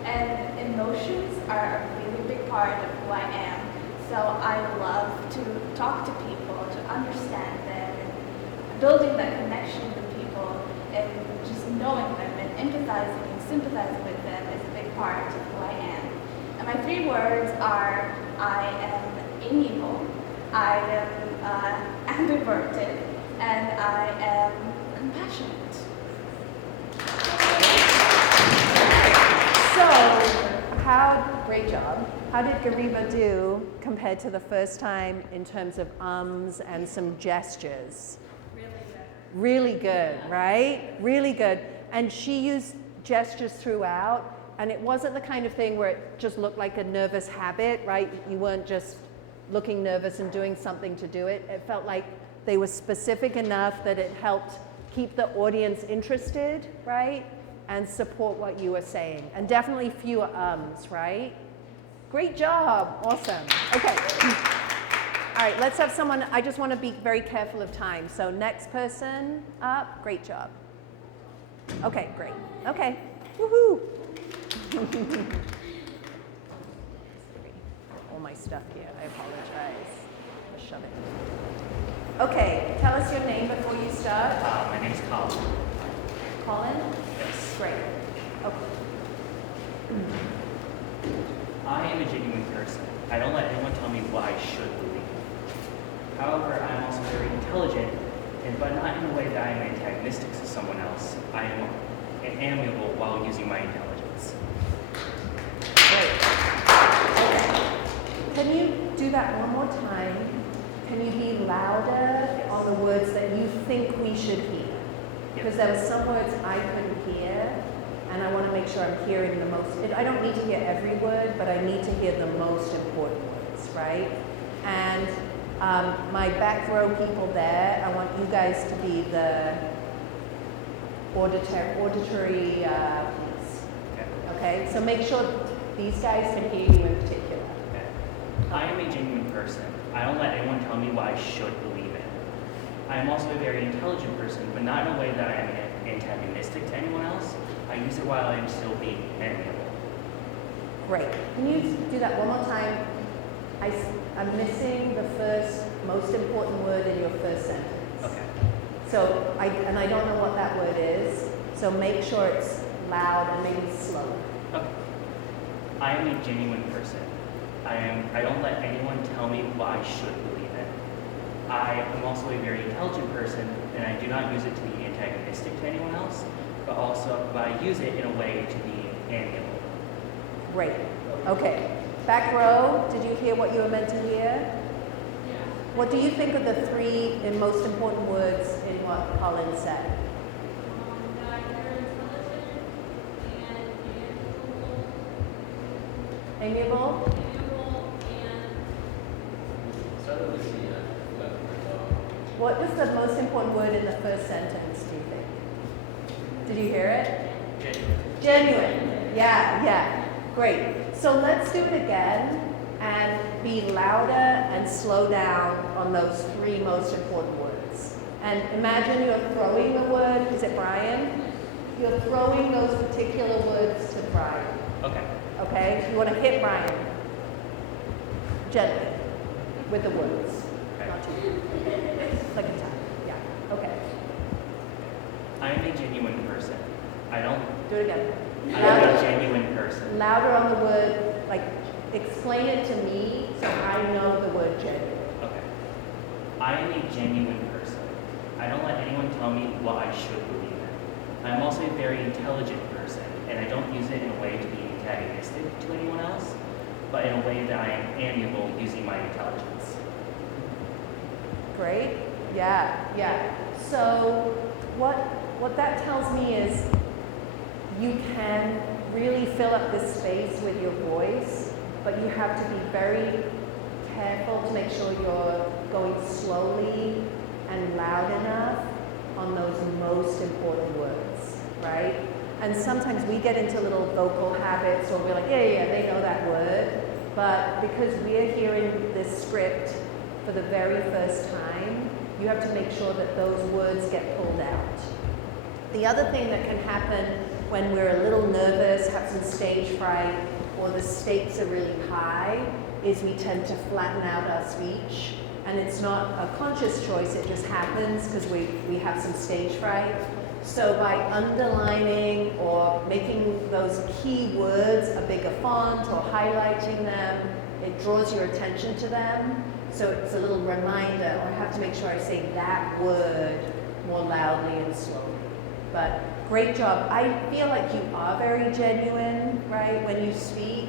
And emotions are a really big part of who I am, so I love to talk to people, to understand them, and building that connection with people, and just knowing them and empathizing and sympathizing with them is a big part of who I am. And my 3 words are, I am amiable, I am ambiverted, and I am compassionate. So, great job. How did Garima do compared to the first time in terms of ums and some gestures? Really good, right? Really good. And she used gestures throughout, and it wasn't the kind of thing where it just looked like a nervous habit, right? You weren't just looking nervous and doing something to do it. It felt like they were specific enough that it helped keep the audience interested, right? And support what you were saying. And definitely fewer ums, right? Great job, awesome. Okay. All right, let's have someone, I just want to be very careful of time. So next person up, great job. Okay, great. Okay, woohoo. All my stuff here, I apologize. I'll shove it. Okay, tell us your name before you start. My name's Colin. Colin? Yes. Great. Okay. I am a genuine person. I don't let anyone tell me what I should believe. However, I am also very intelligent, but not in a way that I am antagonistic to someone else. I am amiable while using my intelligence. Great. Okay. Can you do that one more time? Can you be louder on the words that you think we should hear? Because there were some words I couldn't hear, and I want to make sure I'm hearing the most. I don't need to hear every word, but I need to hear the most important words, right? And my back row people there, I want you guys to be the auditory piece. Okay? So make sure these guys can hear you in particular. Okay. I am a genuine person. I don't let anyone tell me what I should believe in. I am also a very intelligent person, but not in a way that I am antagonistic to anyone else. I use it while I am still being amiable. Great. Can you do that one more time? I'm missing the first most important word in your first sentence. Okay. So, I don't know what that word is, so make sure it's loud and maybe slow. Okay. I am a genuine person. I don't let anyone tell me what I should believe in. I am also a very intelligent person, and I do not use it to be antagonistic to anyone else, but I use it in a way to be amiable. Great. Okay. Back row, did you hear what you were meant to hear? Yeah. What do you think are the three most important words in what Colin said? That you're intelligent and Amiable? amiable and What was the most important word in the first sentence, do you think? Did you hear it? Genuine. Genuine. Yeah. Great. So let's do it again and be louder and slow down on those three most important words. And imagine you're throwing the word, is it Brian? You're throwing those particular words to Brian. Okay. Okay? You want to hit Brian gently with the words. Okay. Not too second time. Yeah. Okay. I am a genuine person. I don't. Do it again. I am a genuine person. Louder on the word, like explain it to me so I know the word genuine. Okay. I am a genuine person. I don't let anyone tell me what I should believe in. I am also a very intelligent person, and I don't use it in a way to be antagonistic to anyone else, but in a way that I am amiable using my intelligence. Great. Yeah. So what that tells me is you can really fill up this space with your voice, but you have to be very careful to make sure you're going slowly and loud enough on those most important words, right? And sometimes we get into little vocal habits, or we're like, yeah, they know that word. But because we're hearing this script for the very first time, you have to make sure that those words get pulled out. The other thing that can happen when we're a little nervous, have some stage fright, or the stakes are really high, is we tend to flatten out our speech. And it's not a conscious choice, it just happens because we have some stage fright. So by underlining or making those key words a bigger font or highlighting them, it draws your attention to them. So it's a little reminder, I have to make sure I say that word more loudly and slowly. But great job. I feel like you are very genuine, right, when you speak,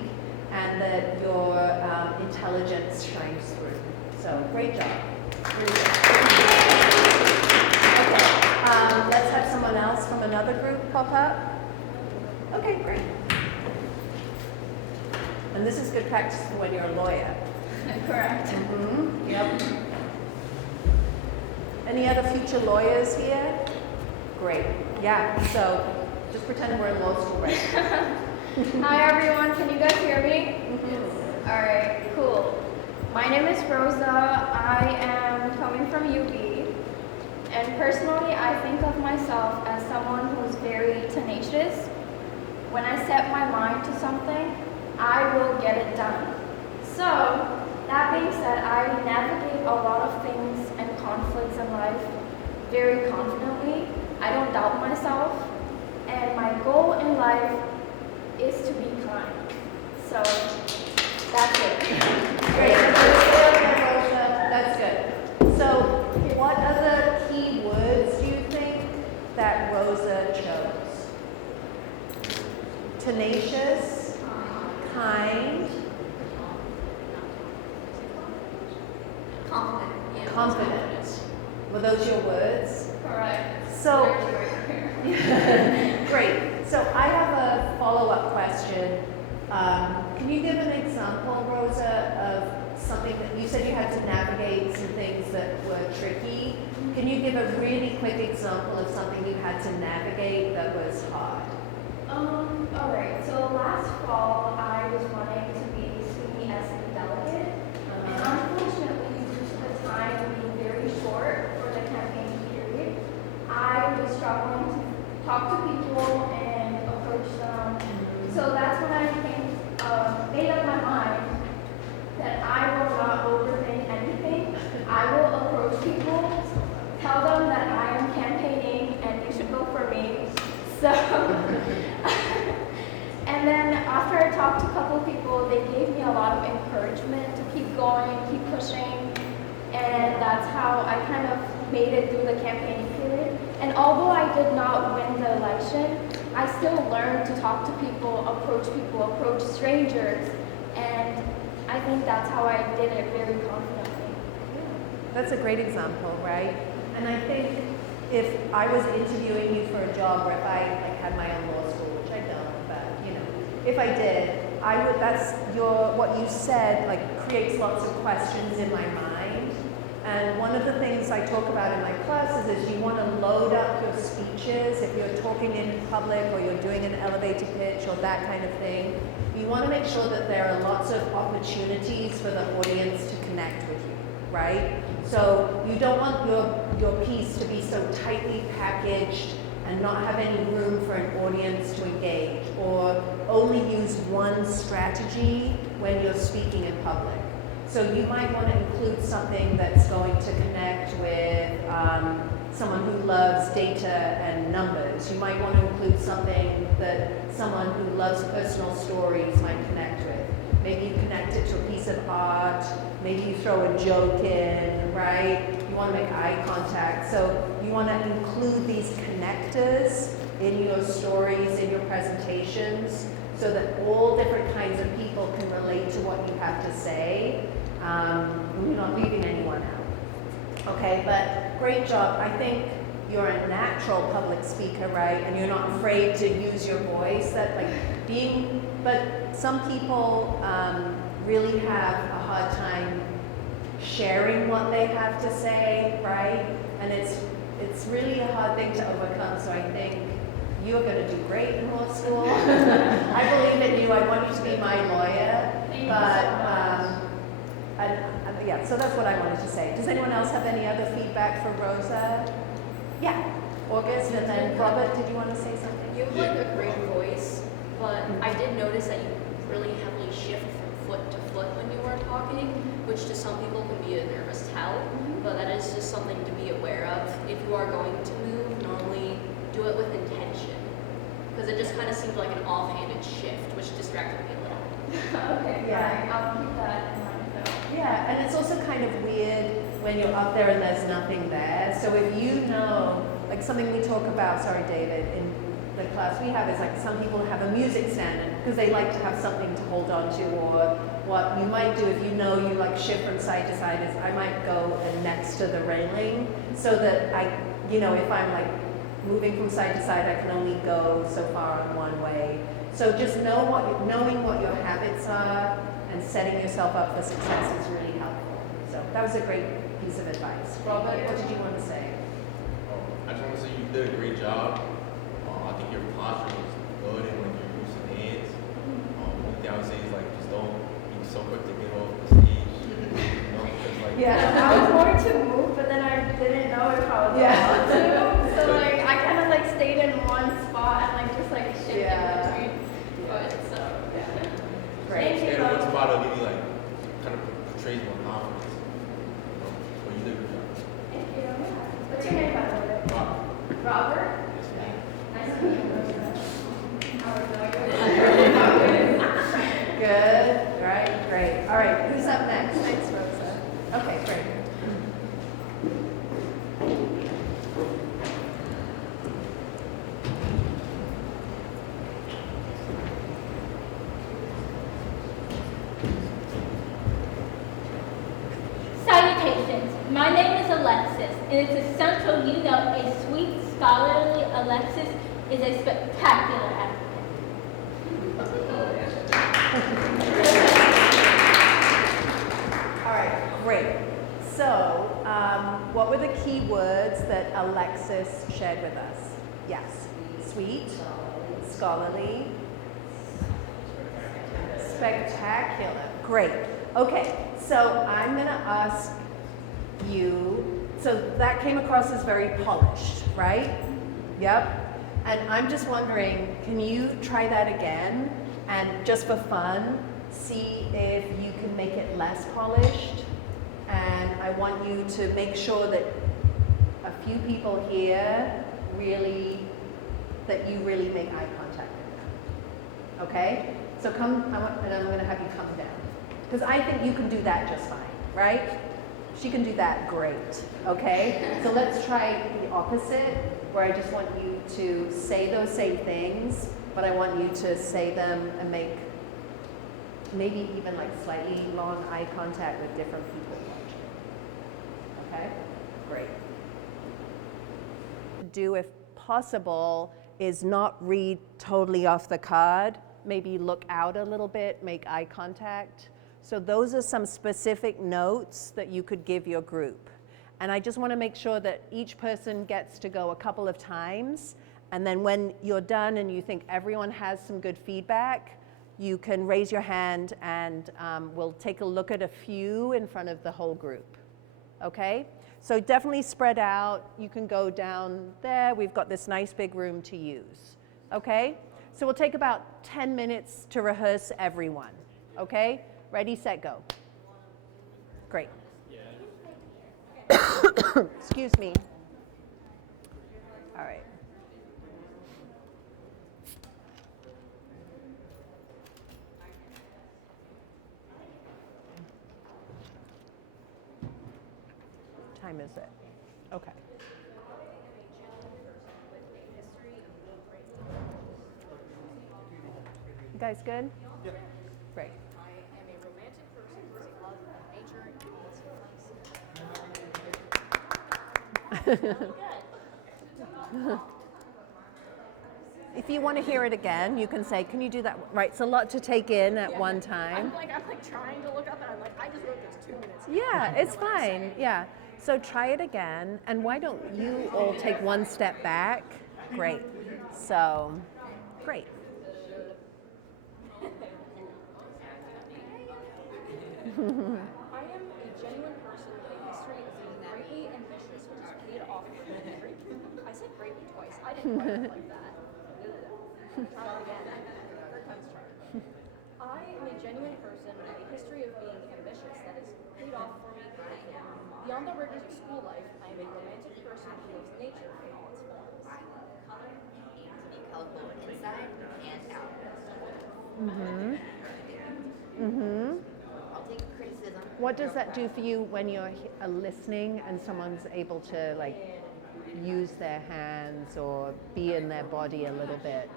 and that your intelligence shines through. So great job. Really good. Okay, let's have someone else from another group pop up. Okay, great. And this is good practice for when you're a lawyer. Correct. Mm-hmm. Yep. Any other future lawyers here? Great. Yeah, so just pretend we're in law school right now. Hi everyone, can you guys hear me? Mm-hmm. Alright, cool. My name is Rosa. I am coming from UB. And personally, I think of myself as someone who's very tenacious. When I set my mind to something, I will get it done. So, that being said, I navigate a lot of things and conflicts in life very confidently. I don't doubt myself. And my goal in life is to be kind. So, that's it. Great. That's good. So, what other key words do you think that Rosa chose? Tenacious, kind, confident. Were those your words? Correct. So, great. So I have a follow-up question. Can you give an example, Rosa, of something that you said you had to navigate some things that were tricky? Can you give a really quick example of something you had to navigate that was hard? All right. So last fall, I was running to be SUNY delegate, and unfortunately, due to the time being very short for the campaign period, I was struggling to talk to people and approach them. So that's when I made up my mind that I will not overthink anything. I will approach people, tell them that I am campaigning and you should vote for me. So, and then after I talked to a couple of people, they gave me a lot of encouragement to keep going, keep pushing, and that's how I kind of made it through the campaigning period. And although I did not win the election, I still learned to talk to people, approach strangers, and I think that's how I did it very confidently. That's a great example, right? And I think if I was interviewing you for a job, or if I had my own law school, which I don't, but if I did, I would. That's what you said. Creates lots of questions in my mind. And one of the things I talk about in my classes is you want to load up your speeches if you're talking in public or you're doing an elevator pitch or that kind of thing. You want to make sure that there are lots of opportunities for the audience to connect with you, right? So you don't want your piece to be so tightly packaged and not have any room for an audience to engage, or only use one strategy when you're speaking in public. So you might want to include something that's going to connect with someone who loves data and numbers. You might want to include something that someone who loves personal stories might connect with. Maybe you connect it to a piece of art. Maybe you throw a joke in, right? You want to make eye contact. So you want to include these connectors in your stories, in your presentations, so that all different kinds of people can relate to what you have to say. You're not leaving anyone out. Okay, but great job. I think you're a natural public speaker, right? And you're not afraid to use your voice. But some people really have a hard time sharing what they have to say, right? And it's really a hard thing to overcome. So I think you're going to do great in law school. I believe in you. I want you to be my lawyer. Yeah, so that's what I wanted to say. Does anyone else have any other feedback for Rosa? Yeah, August, and then Robert, did you want to say something? You have a great voice, but I did notice that you really heavily shift from foot to foot when you are talking, which to some people can be a nervous tell, but that is just something to be aware of. If you are going to move, normally do it with intention, because it just kind of seemed like an offhanded shift, which distracted me a little. Okay, yeah, I'll keep that in mind though. Yeah, and it's also kind of weird when you're up there and there's nothing there. So if you know, something we talk about, sorry David, in the class we have is some people have a music stand because they like to have something to hold on to, or what you might do if you know you shift from side to side is I might go next to the railing so that if I'm moving from side to side, I can only go so far on one way. So just knowing what your habits are and setting yourself up for success is really helpful. So that was a great piece of advice. Robert, what did you want to say? I just want to say you did a great job. I think your posture was good, and when you're using hands, one thing I would say is just don't be so quick to get off the stage. Robert. Good. All right, great. All right, who's up next? Thanks, Rosa. Okay, great. Salutations. My name is Alexis, and it's essential you know a sweet, scholarly Alexis is a spectacular applicant. All right, great. So, what were the key words that Alexis shared with us? Yes, sweet, scholarly, spectacular. Great. Okay, so I'm going to ask you, so that came across as very polished, right? Yep. And I'm just wondering, can you try that again? And just for fun, see if you can make it less polished. And I want you to make sure that a few people here that you really make eye contact with them. Okay? So come, and I'm going to have you come down. Because I think you can do that just fine, right? She can do that great, okay? So let's try the opposite, where I just want you to say those same things, but I want you to say them and make maybe even like slightly long eye contact with different people watching. Okay? Great. Do, if possible, is not read totally off the card. Maybe look out a little bit, make eye contact. So those are some specific notes that you could give your group. And I just want to make sure that each person gets to go a couple of times. And then when you're done and you think everyone has some good feedback, you can raise your hand and we'll take a look at a few in front of the whole group. Okay? So definitely spread out. You can go down there. We've got this nice big room to use. Okay? So we'll take about 10 minutes to rehearse everyone. Okay? Ready, set, go. Great. Excuse me. All right. What time is it? Okay. You guys good? Yeah. Great. I am a romantic person who is a love of nature and If you want to hear it again, you can say, can you do that? Right, it's a lot to take in at one time. I'm like trying to look up and I'm like, I just wrote this 2 minutes ago. Yeah, it's fine. Yeah. So try it again. And why don't you all take one step back? Great. So, great. I am a genuine person with a history of being greatly ambitious, which is paid off with great. I said greatly twice. I didn't write it like that. Try it again. Third time's charm. I am a genuine person with a history of being ambitious that is paid off for me greatly. Beyond the rigors of school life, I am a romantic person who loves nature in all its forms. Aim to be colorful inside and out. I'll take criticism. What does that do for you when you're listening and someone's able to like use their hands or be in their body a little bit?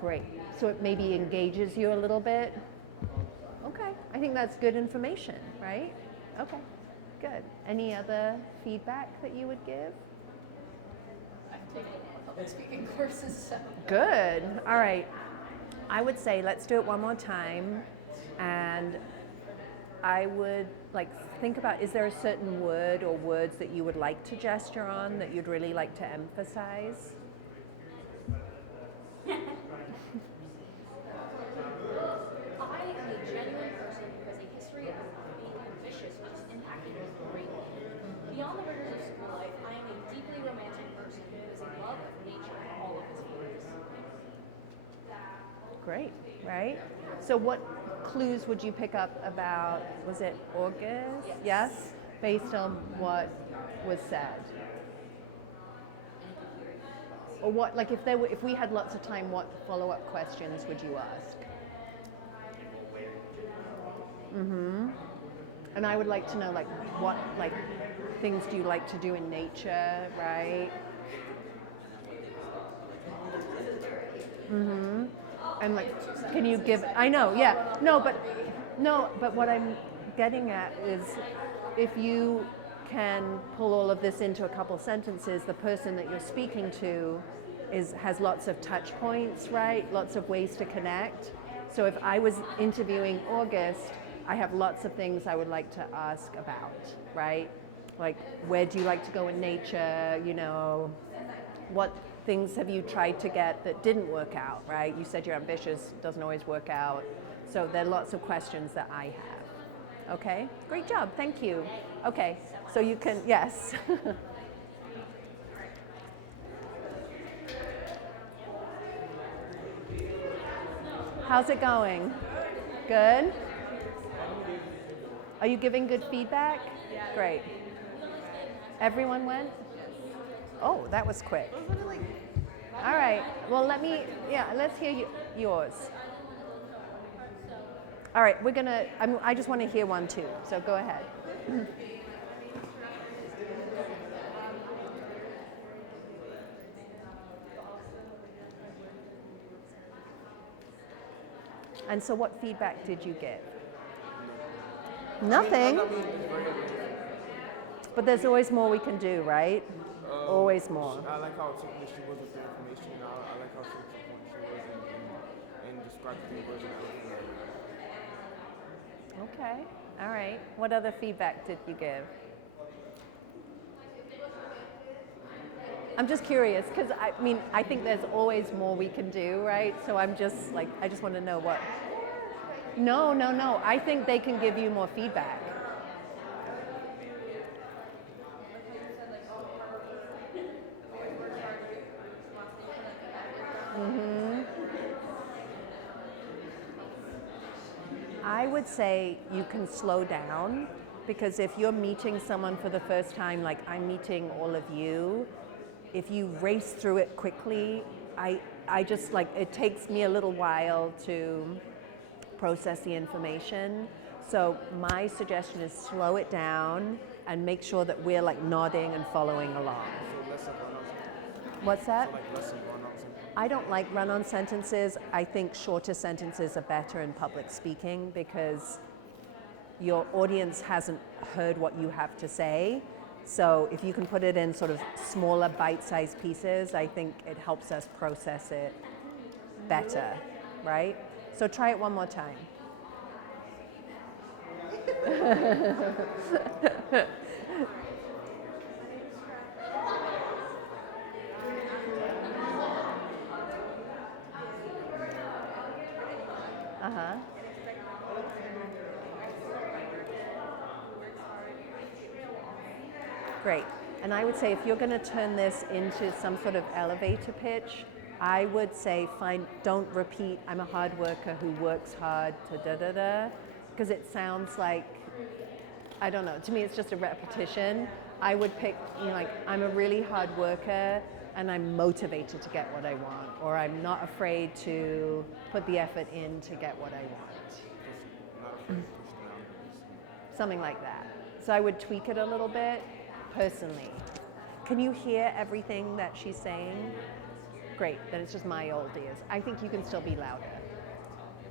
Great. So it maybe engages you a little bit? Okay. I think that's good information, right? Okay. Good. Any other feedback that you would give? I've taken public speaking courses, so. Good. All right. I would say let's do it one more time. And I would think about, is there a certain word or words that you would like to gesture on that you'd really like to emphasize? I am a genuine person who has a history of being ambitious, which has impacted me greatly. Beyond the rigors of school life, I am a deeply romantic person who has a love of nature in all of its forms. Great, right? So what clues would you pick up about, was it August? Yes? based on what was said? Or what, like if we had lots of time, what follow-up questions would you ask? Mm-hmm. And I would like to know, like, what, like, things do you like to do in nature, right? Mm-hmm. And like, can you give, I know, yeah. No, but what I'm getting at is if you can pull all of this into a couple sentences, the person that you're speaking to has lots of touch points, right? Lots of ways to connect. So if I was interviewing August, I have lots of things I would like to ask about, right? Like, where do you like to go in nature? You know, what things have you tried to get that didn't work out, right? You said you're ambitious, doesn't always work out. So there are lots of questions that I have. Okay, great job, thank you. Okay, so you can, yes. How's it going? Good? Are you giving good feedback? Great. Everyone went? Oh, that was quick. All right, well let's hear yours. All right, I just want to hear one too, so go ahead. And so what feedback did you give? Nothing? But there's always more we can do, right? Always more. I like how simple she was with the information. I like how simple she was and described the words and everything. Okay, all right. What other feedback did you give? I'm just curious, because I think there's always more we can do, right? So I'm just like, I just want to know what. No. I think they can give you more feedback. Mm-hmm. I would say you can slow down, because if you're meeting someone for the first time, like I'm meeting all of you, if you race through it quickly, I just like, it takes me a little while to process the information. So my suggestion is slow it down and make sure that we're like nodding and following along. What's that? I don't like run-on sentences. I think shorter sentences are better in public speaking because your audience hasn't heard what you have to say. So if you can put it in sort of smaller bite-sized pieces, I think it helps us process it better, right? So try it one more time. Uh-huh. Great. And I would say if you're going to turn this into some sort of elevator pitch, I would say don't repeat, I'm a hard worker who works hard to da-da-da, because it sounds like, I don't know, to me it's just a repetition. I would pick, like, I'm a really hard worker and I'm motivated to get what I want, or I'm not afraid to put the effort in to get what I want. Something like that. So I would tweak it a little bit, personally. Can you hear everything that she's saying? Great, then it's just my old ears. I think you can still be louder.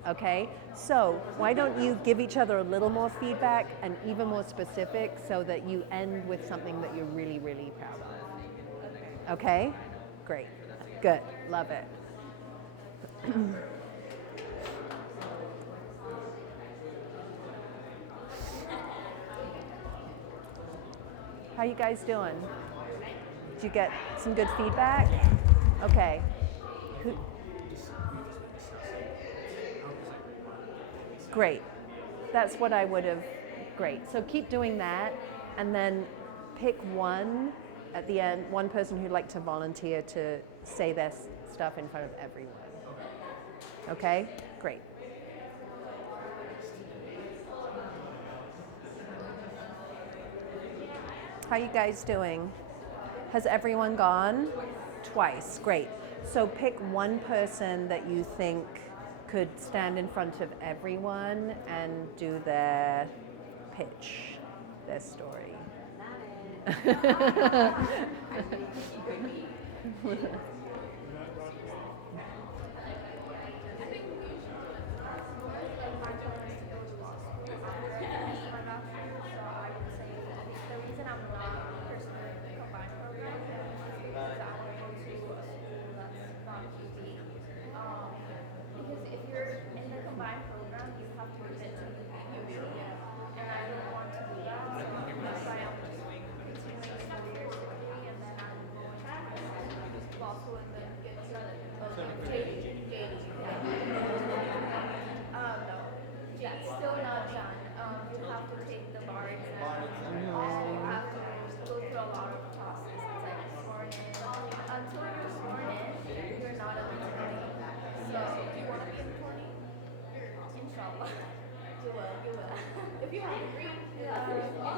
Okay, so why don't you give each other a little more feedback and even more specific so that you end with something that you're really, really proud of. Okay, great, good, love it. How you guys doing? Did you get some good feedback? Okay. Great. That's what I would have. Great. So keep doing that, and then pick one at the end, one person who'd like to volunteer to say their stuff in front of everyone. Okay? Great. How you guys doing? Has everyone gone? Twice. Great. So pick one person that you think could stand in front of everyone and do their pitch, their story. Because if you're in the combined program, you have to commit to UB, and I don't want to do that, so that's why I'm just continuing in the years degree, and then I'm going to law school and then get JD. No, that's still not done. You have to take the bar exam, and you have to go through a lot of process. It's like sworn in. Until you're sworn in, you're not an attorney. So, do you want to be an attorney? Inshallah. You will. If you have a degree. Yeah, being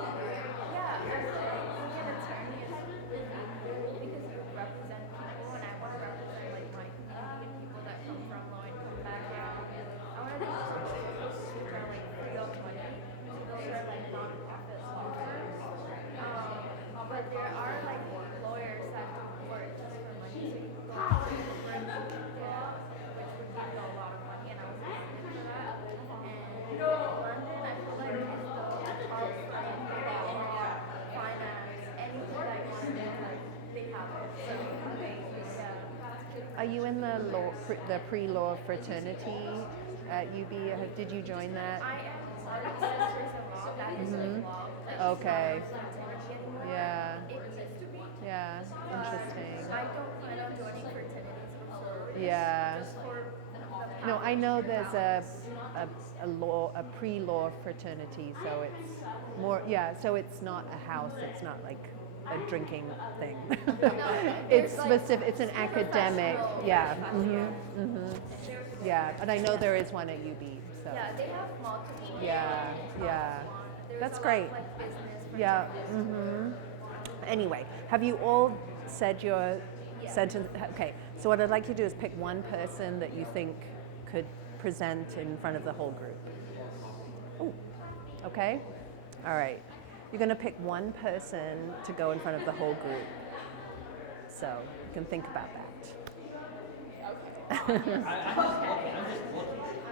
an attorney is because you represent people, and I want to represent like my community and people that come from low income background, and I want to do something super like free of money. Those are like nonprofit law firms. But there are like lawyers that do work just for money, so you can go for law, which would give you a lot of money, and I was looking for that. And London, I feel like is the top in finance, anything that I want to do, like they have it. So yeah. Are you in the pre-law fraternity at UB? Did you join that? I am part of Sisters in Law. That is like law. Okay. It's not fraternity anymore. Yeah. It used to be. Yeah. Interesting. I don't plan on joining fraternities or sororities. Yeah. Just for the No, I know there's a pre-law fraternity, so it's more, yeah, so it's not a house, it's not like a drinking thing. It's specific, it's an academic, yeah. Yeah, and I know there is one at UB, so. Yeah, they have multiple. Yeah, yeah. There's That's a great. Lot of, like, business Yeah. fraternities. Anyway, have you all said your sentence? Okay, so what I'd like you to do is pick one person that you think could present in front of the whole group. Ooh, okay? All right. You're going to pick one person to go in front of the whole group. So you can think about that.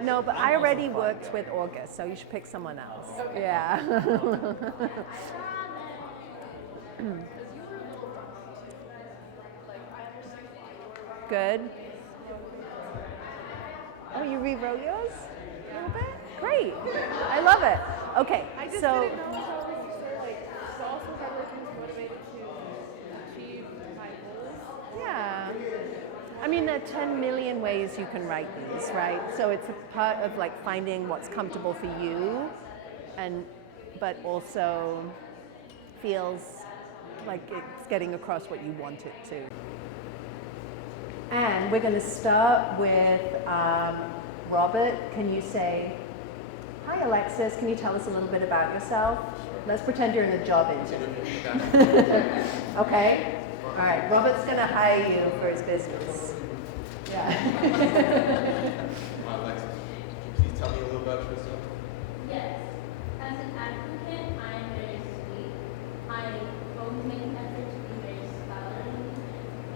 No, but I already worked with August, so you should pick someone else. Yeah. Good. Oh, you rewrote yours a little bit? Great. I love it. Okay, I just so didn't know how would you say like to also have working motivated to achieve my goals. yeah. I mean, there are 10 million ways you can write these, right? So it's a part of like finding what's comfortable for you, but also feels like it's getting across what you want it to. And we're going to start with Robert. Can you say, hi Alexis, can you tell us a little bit about yourself? Let's pretend you're in a job interview. Okay? All right, Robert's going to hire you for his business. Yeah. Alexis, please tell me a little about yourself. Yes. As an applicant, I am very sweet. I always make an effort to be very scholarly.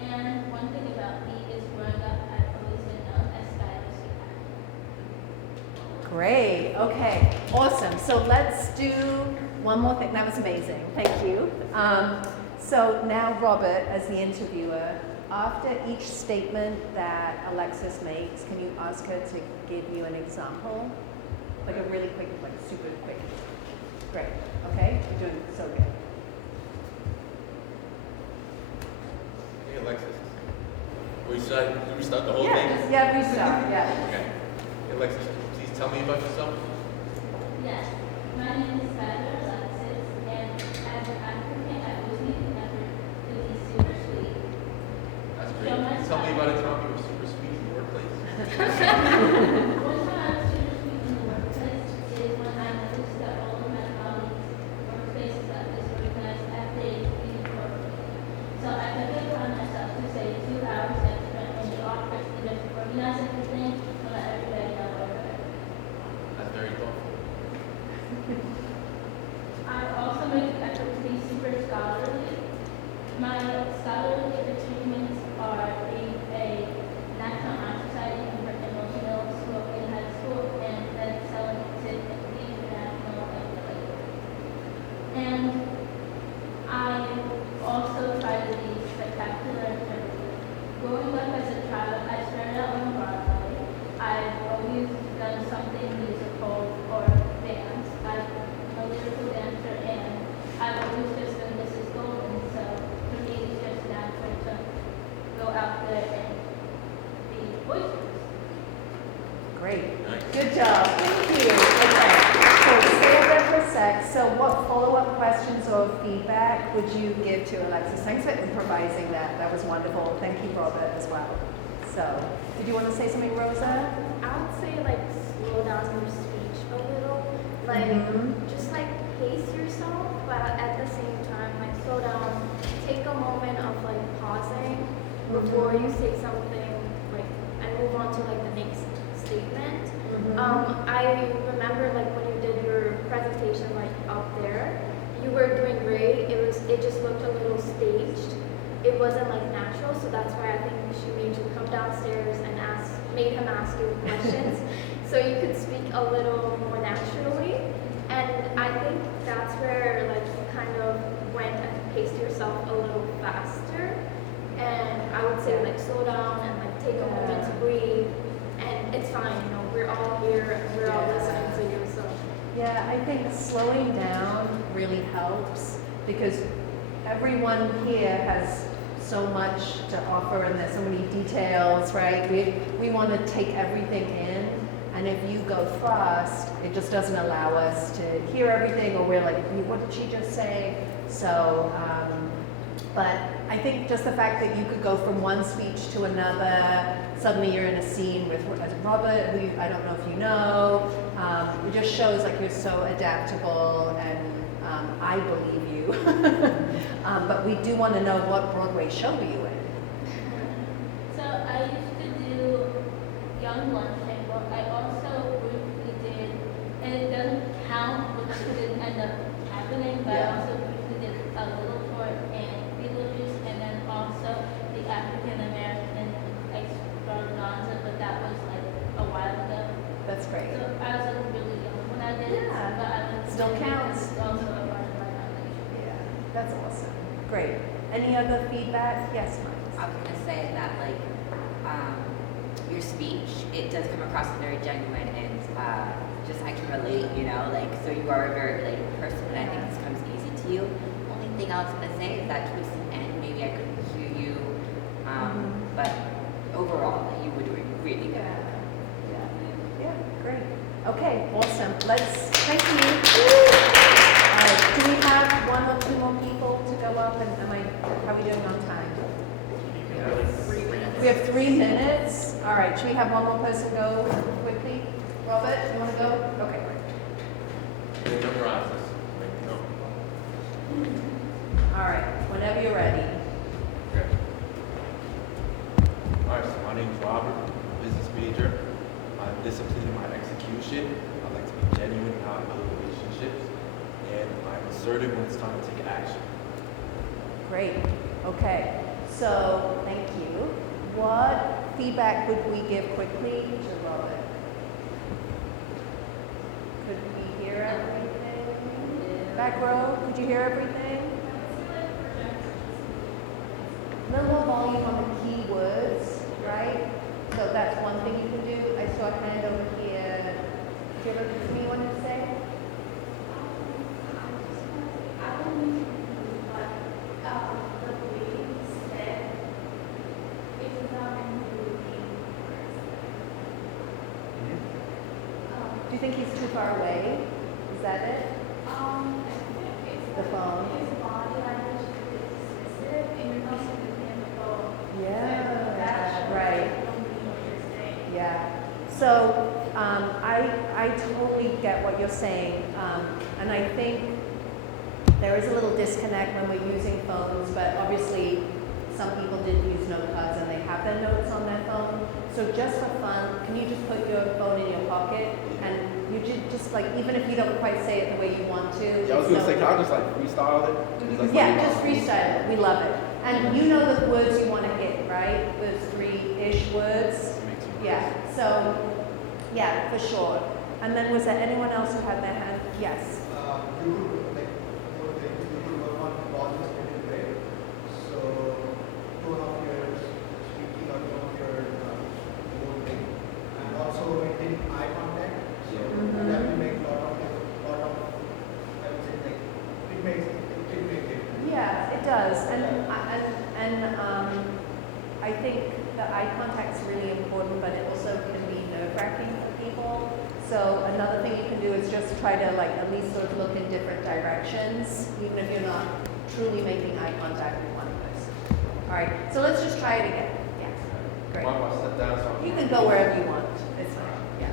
And one thing about me is growing up, I've always been known as Skylar Sweetheart. Great. Okay. Awesome. So let's do one more thing. That was amazing. Thank you. So now Robert, as the interviewer, after each statement that Alexis makes, can you ask her to give you an example? Like a really quick, like super quick. Great. Okay? You're doing so good. Hey Alexis. Do we start the whole Yeah. thing? Yeah, restart. Yeah. Okay. Hey Alexis, please tell me about yourself. Yes. My name is Skylar Alexis, and as an applicant, I always make an effort to be super sweet. That's great. Can you tell me about a time you were super sweet in the workplace? One time I was super sweet in the workplace is when I noticed that all of my colleagues or places at this organized acted feedback would you give to Alexis? Thanks for improvising that. That was wonderful. Thank you, Robert, as well. So, did you want to say something, Rosa? I would say like slow down your speech a little, like just like pace yourself, but at the same time like slow down. Take a moment of like pausing before you say something, like and move on to like the next statement. I remember like when you did your presentation like up there, you were doing great. It just looked a little staged. It wasn't like natural, so that's why I think she made you come downstairs and made him ask you questions, so you could speak a little more naturally. And I think that's where like you kind of went and paced yourself a little faster. And I would say like slow down and like take a moment to breathe. And it's fine, you know, we're all here, we're all listening to you, so. Yeah, I think slowing down really helps because everyone here has so much to offer and there's so many details, right? We want to take everything in, and if you go fast, it just doesn't allow us to hear everything, or we're like, what did she just say? So, but I think just the fact that you could go from one speech to another, suddenly you're in a scene with Robert, who I don't know if you know, it just shows like you're so adaptable, and I believe you. But we do want to know what Broadway show were you in? So I used to do Young Lunch Table. I also briefly did, and it doesn't count because it didn't end up happening, but I also briefly did a little part in Beetlejuice, and then also the African American extravaganza, but that was like a while ago. That's great. So I was like really young when I did it, Yeah. but I was Still counts. It's also a part of my foundation. Yeah, that's awesome. Great. Any other feedback? Yes, Mike. I was gonna say that like your speech, it does come across as very genuine and just I can relate, you know, like so you are a very relatable person, and I think this comes easy to you. Only thing I was gonna say is that towards the end, maybe I couldn't hear you, but overall, you were doing really good. Yeah, great. Okay, awesome. Thank you. Do we have one or two more people to go up, and how are we doing on time? We have 3 minutes. All right, should we have one more person go quickly? Robert, you want to go? Okay, great. All right, whenever you're ready. All right, so my name is Robert, business major. I'm disciplined in my execution. I like to be genuine in how I build relationships. And I'm assertive when it's time to take action. Great. Okay. So, thank you. What feedback could we give quickly to Robert? Could we hear everything? Back row, could you hear everything? A little more volume on the keywords, right? So that's one thing you can do. I saw a hand over here. Do you have anything you wanted to say? Do you think he's too far away? Is that it? The phone. Yeah. Right. Yeah. So I totally get what you're saying, and I think there is a little disconnect when we're using phones, but obviously some people didn't use note cards and they have their notes on their phone. So just for fun, can you just put your phone in your pocket and you just like, even if you don't quite say it the way you want to. Yeah, I was gonna say, can I just like freestyle it? Yeah, just freestyle it. We love it. And you know the words you want to hit, right? Those 3-ish words. Yeah. So, yeah, for sure. And then was there anyone else who had their hand? Yes. Yeah, it does, and I think the eye contact is really important, but it also can be nerve-wracking for people. So another thing you can do is just try to like at least sort of look in different directions, even if you're not truly making eye contact with one person. All right, so let's just try it again. Yeah, great. Why don't I sit down so I can- You can go wherever you want. It's fine. Yeah.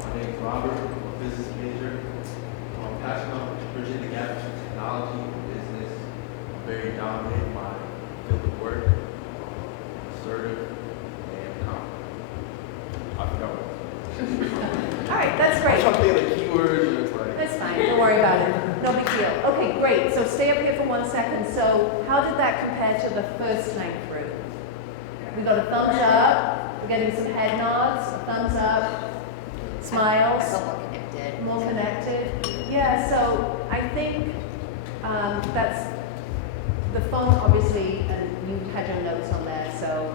My name is Robert. I'm a business major. I'm passionate about bridging the gap between technology and business. I'm very dominated in my field of work, assertive, and confident. I forgot what. All right, that's I'm great. trying to think of the keywords. And it's like, That's fine, don't worry about it. No big deal. Okay, great. So stay up here for 1 second. So how did that compare to the first time through? We got a thumbs up, we're getting some head nods, a thumbs up, smiles. I feel more connected. More connected. Yeah, so I think that's the phone, obviously, and you had your notes on there, so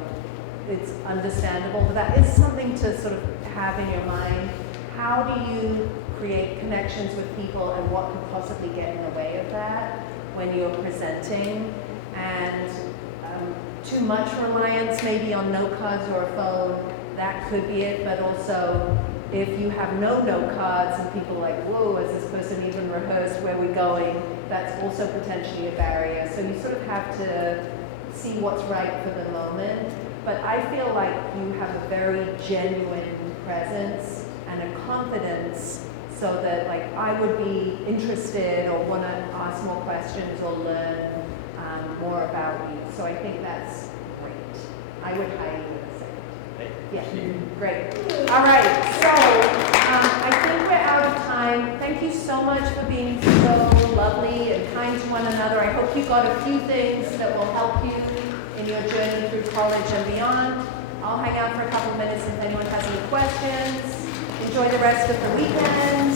it's understandable, but that is something to sort of have in your mind. How do you create connections with people, and what could possibly get in the way of that when you're presenting? And too much reliance maybe on note cards or a phone, that could be it, but also if you have no note cards and people are like, whoa, has this person even rehearsed where we're going, that's also potentially a barrier. So you sort of have to see what's right for the moment. But I feel like you have a very genuine presence and a confidence, so that like I would be interested or want to ask more questions or learn more about you. So I think that's great. I would hire you in a second. Yeah, great. All right, so I think we're out of time. Thank you so much for being so lovely and kind to one another. I hope you got a few things that will help you in your journey through college and beyond. I'll hang out for a couple of minutes if anyone has any questions. Enjoy the rest of the weekend.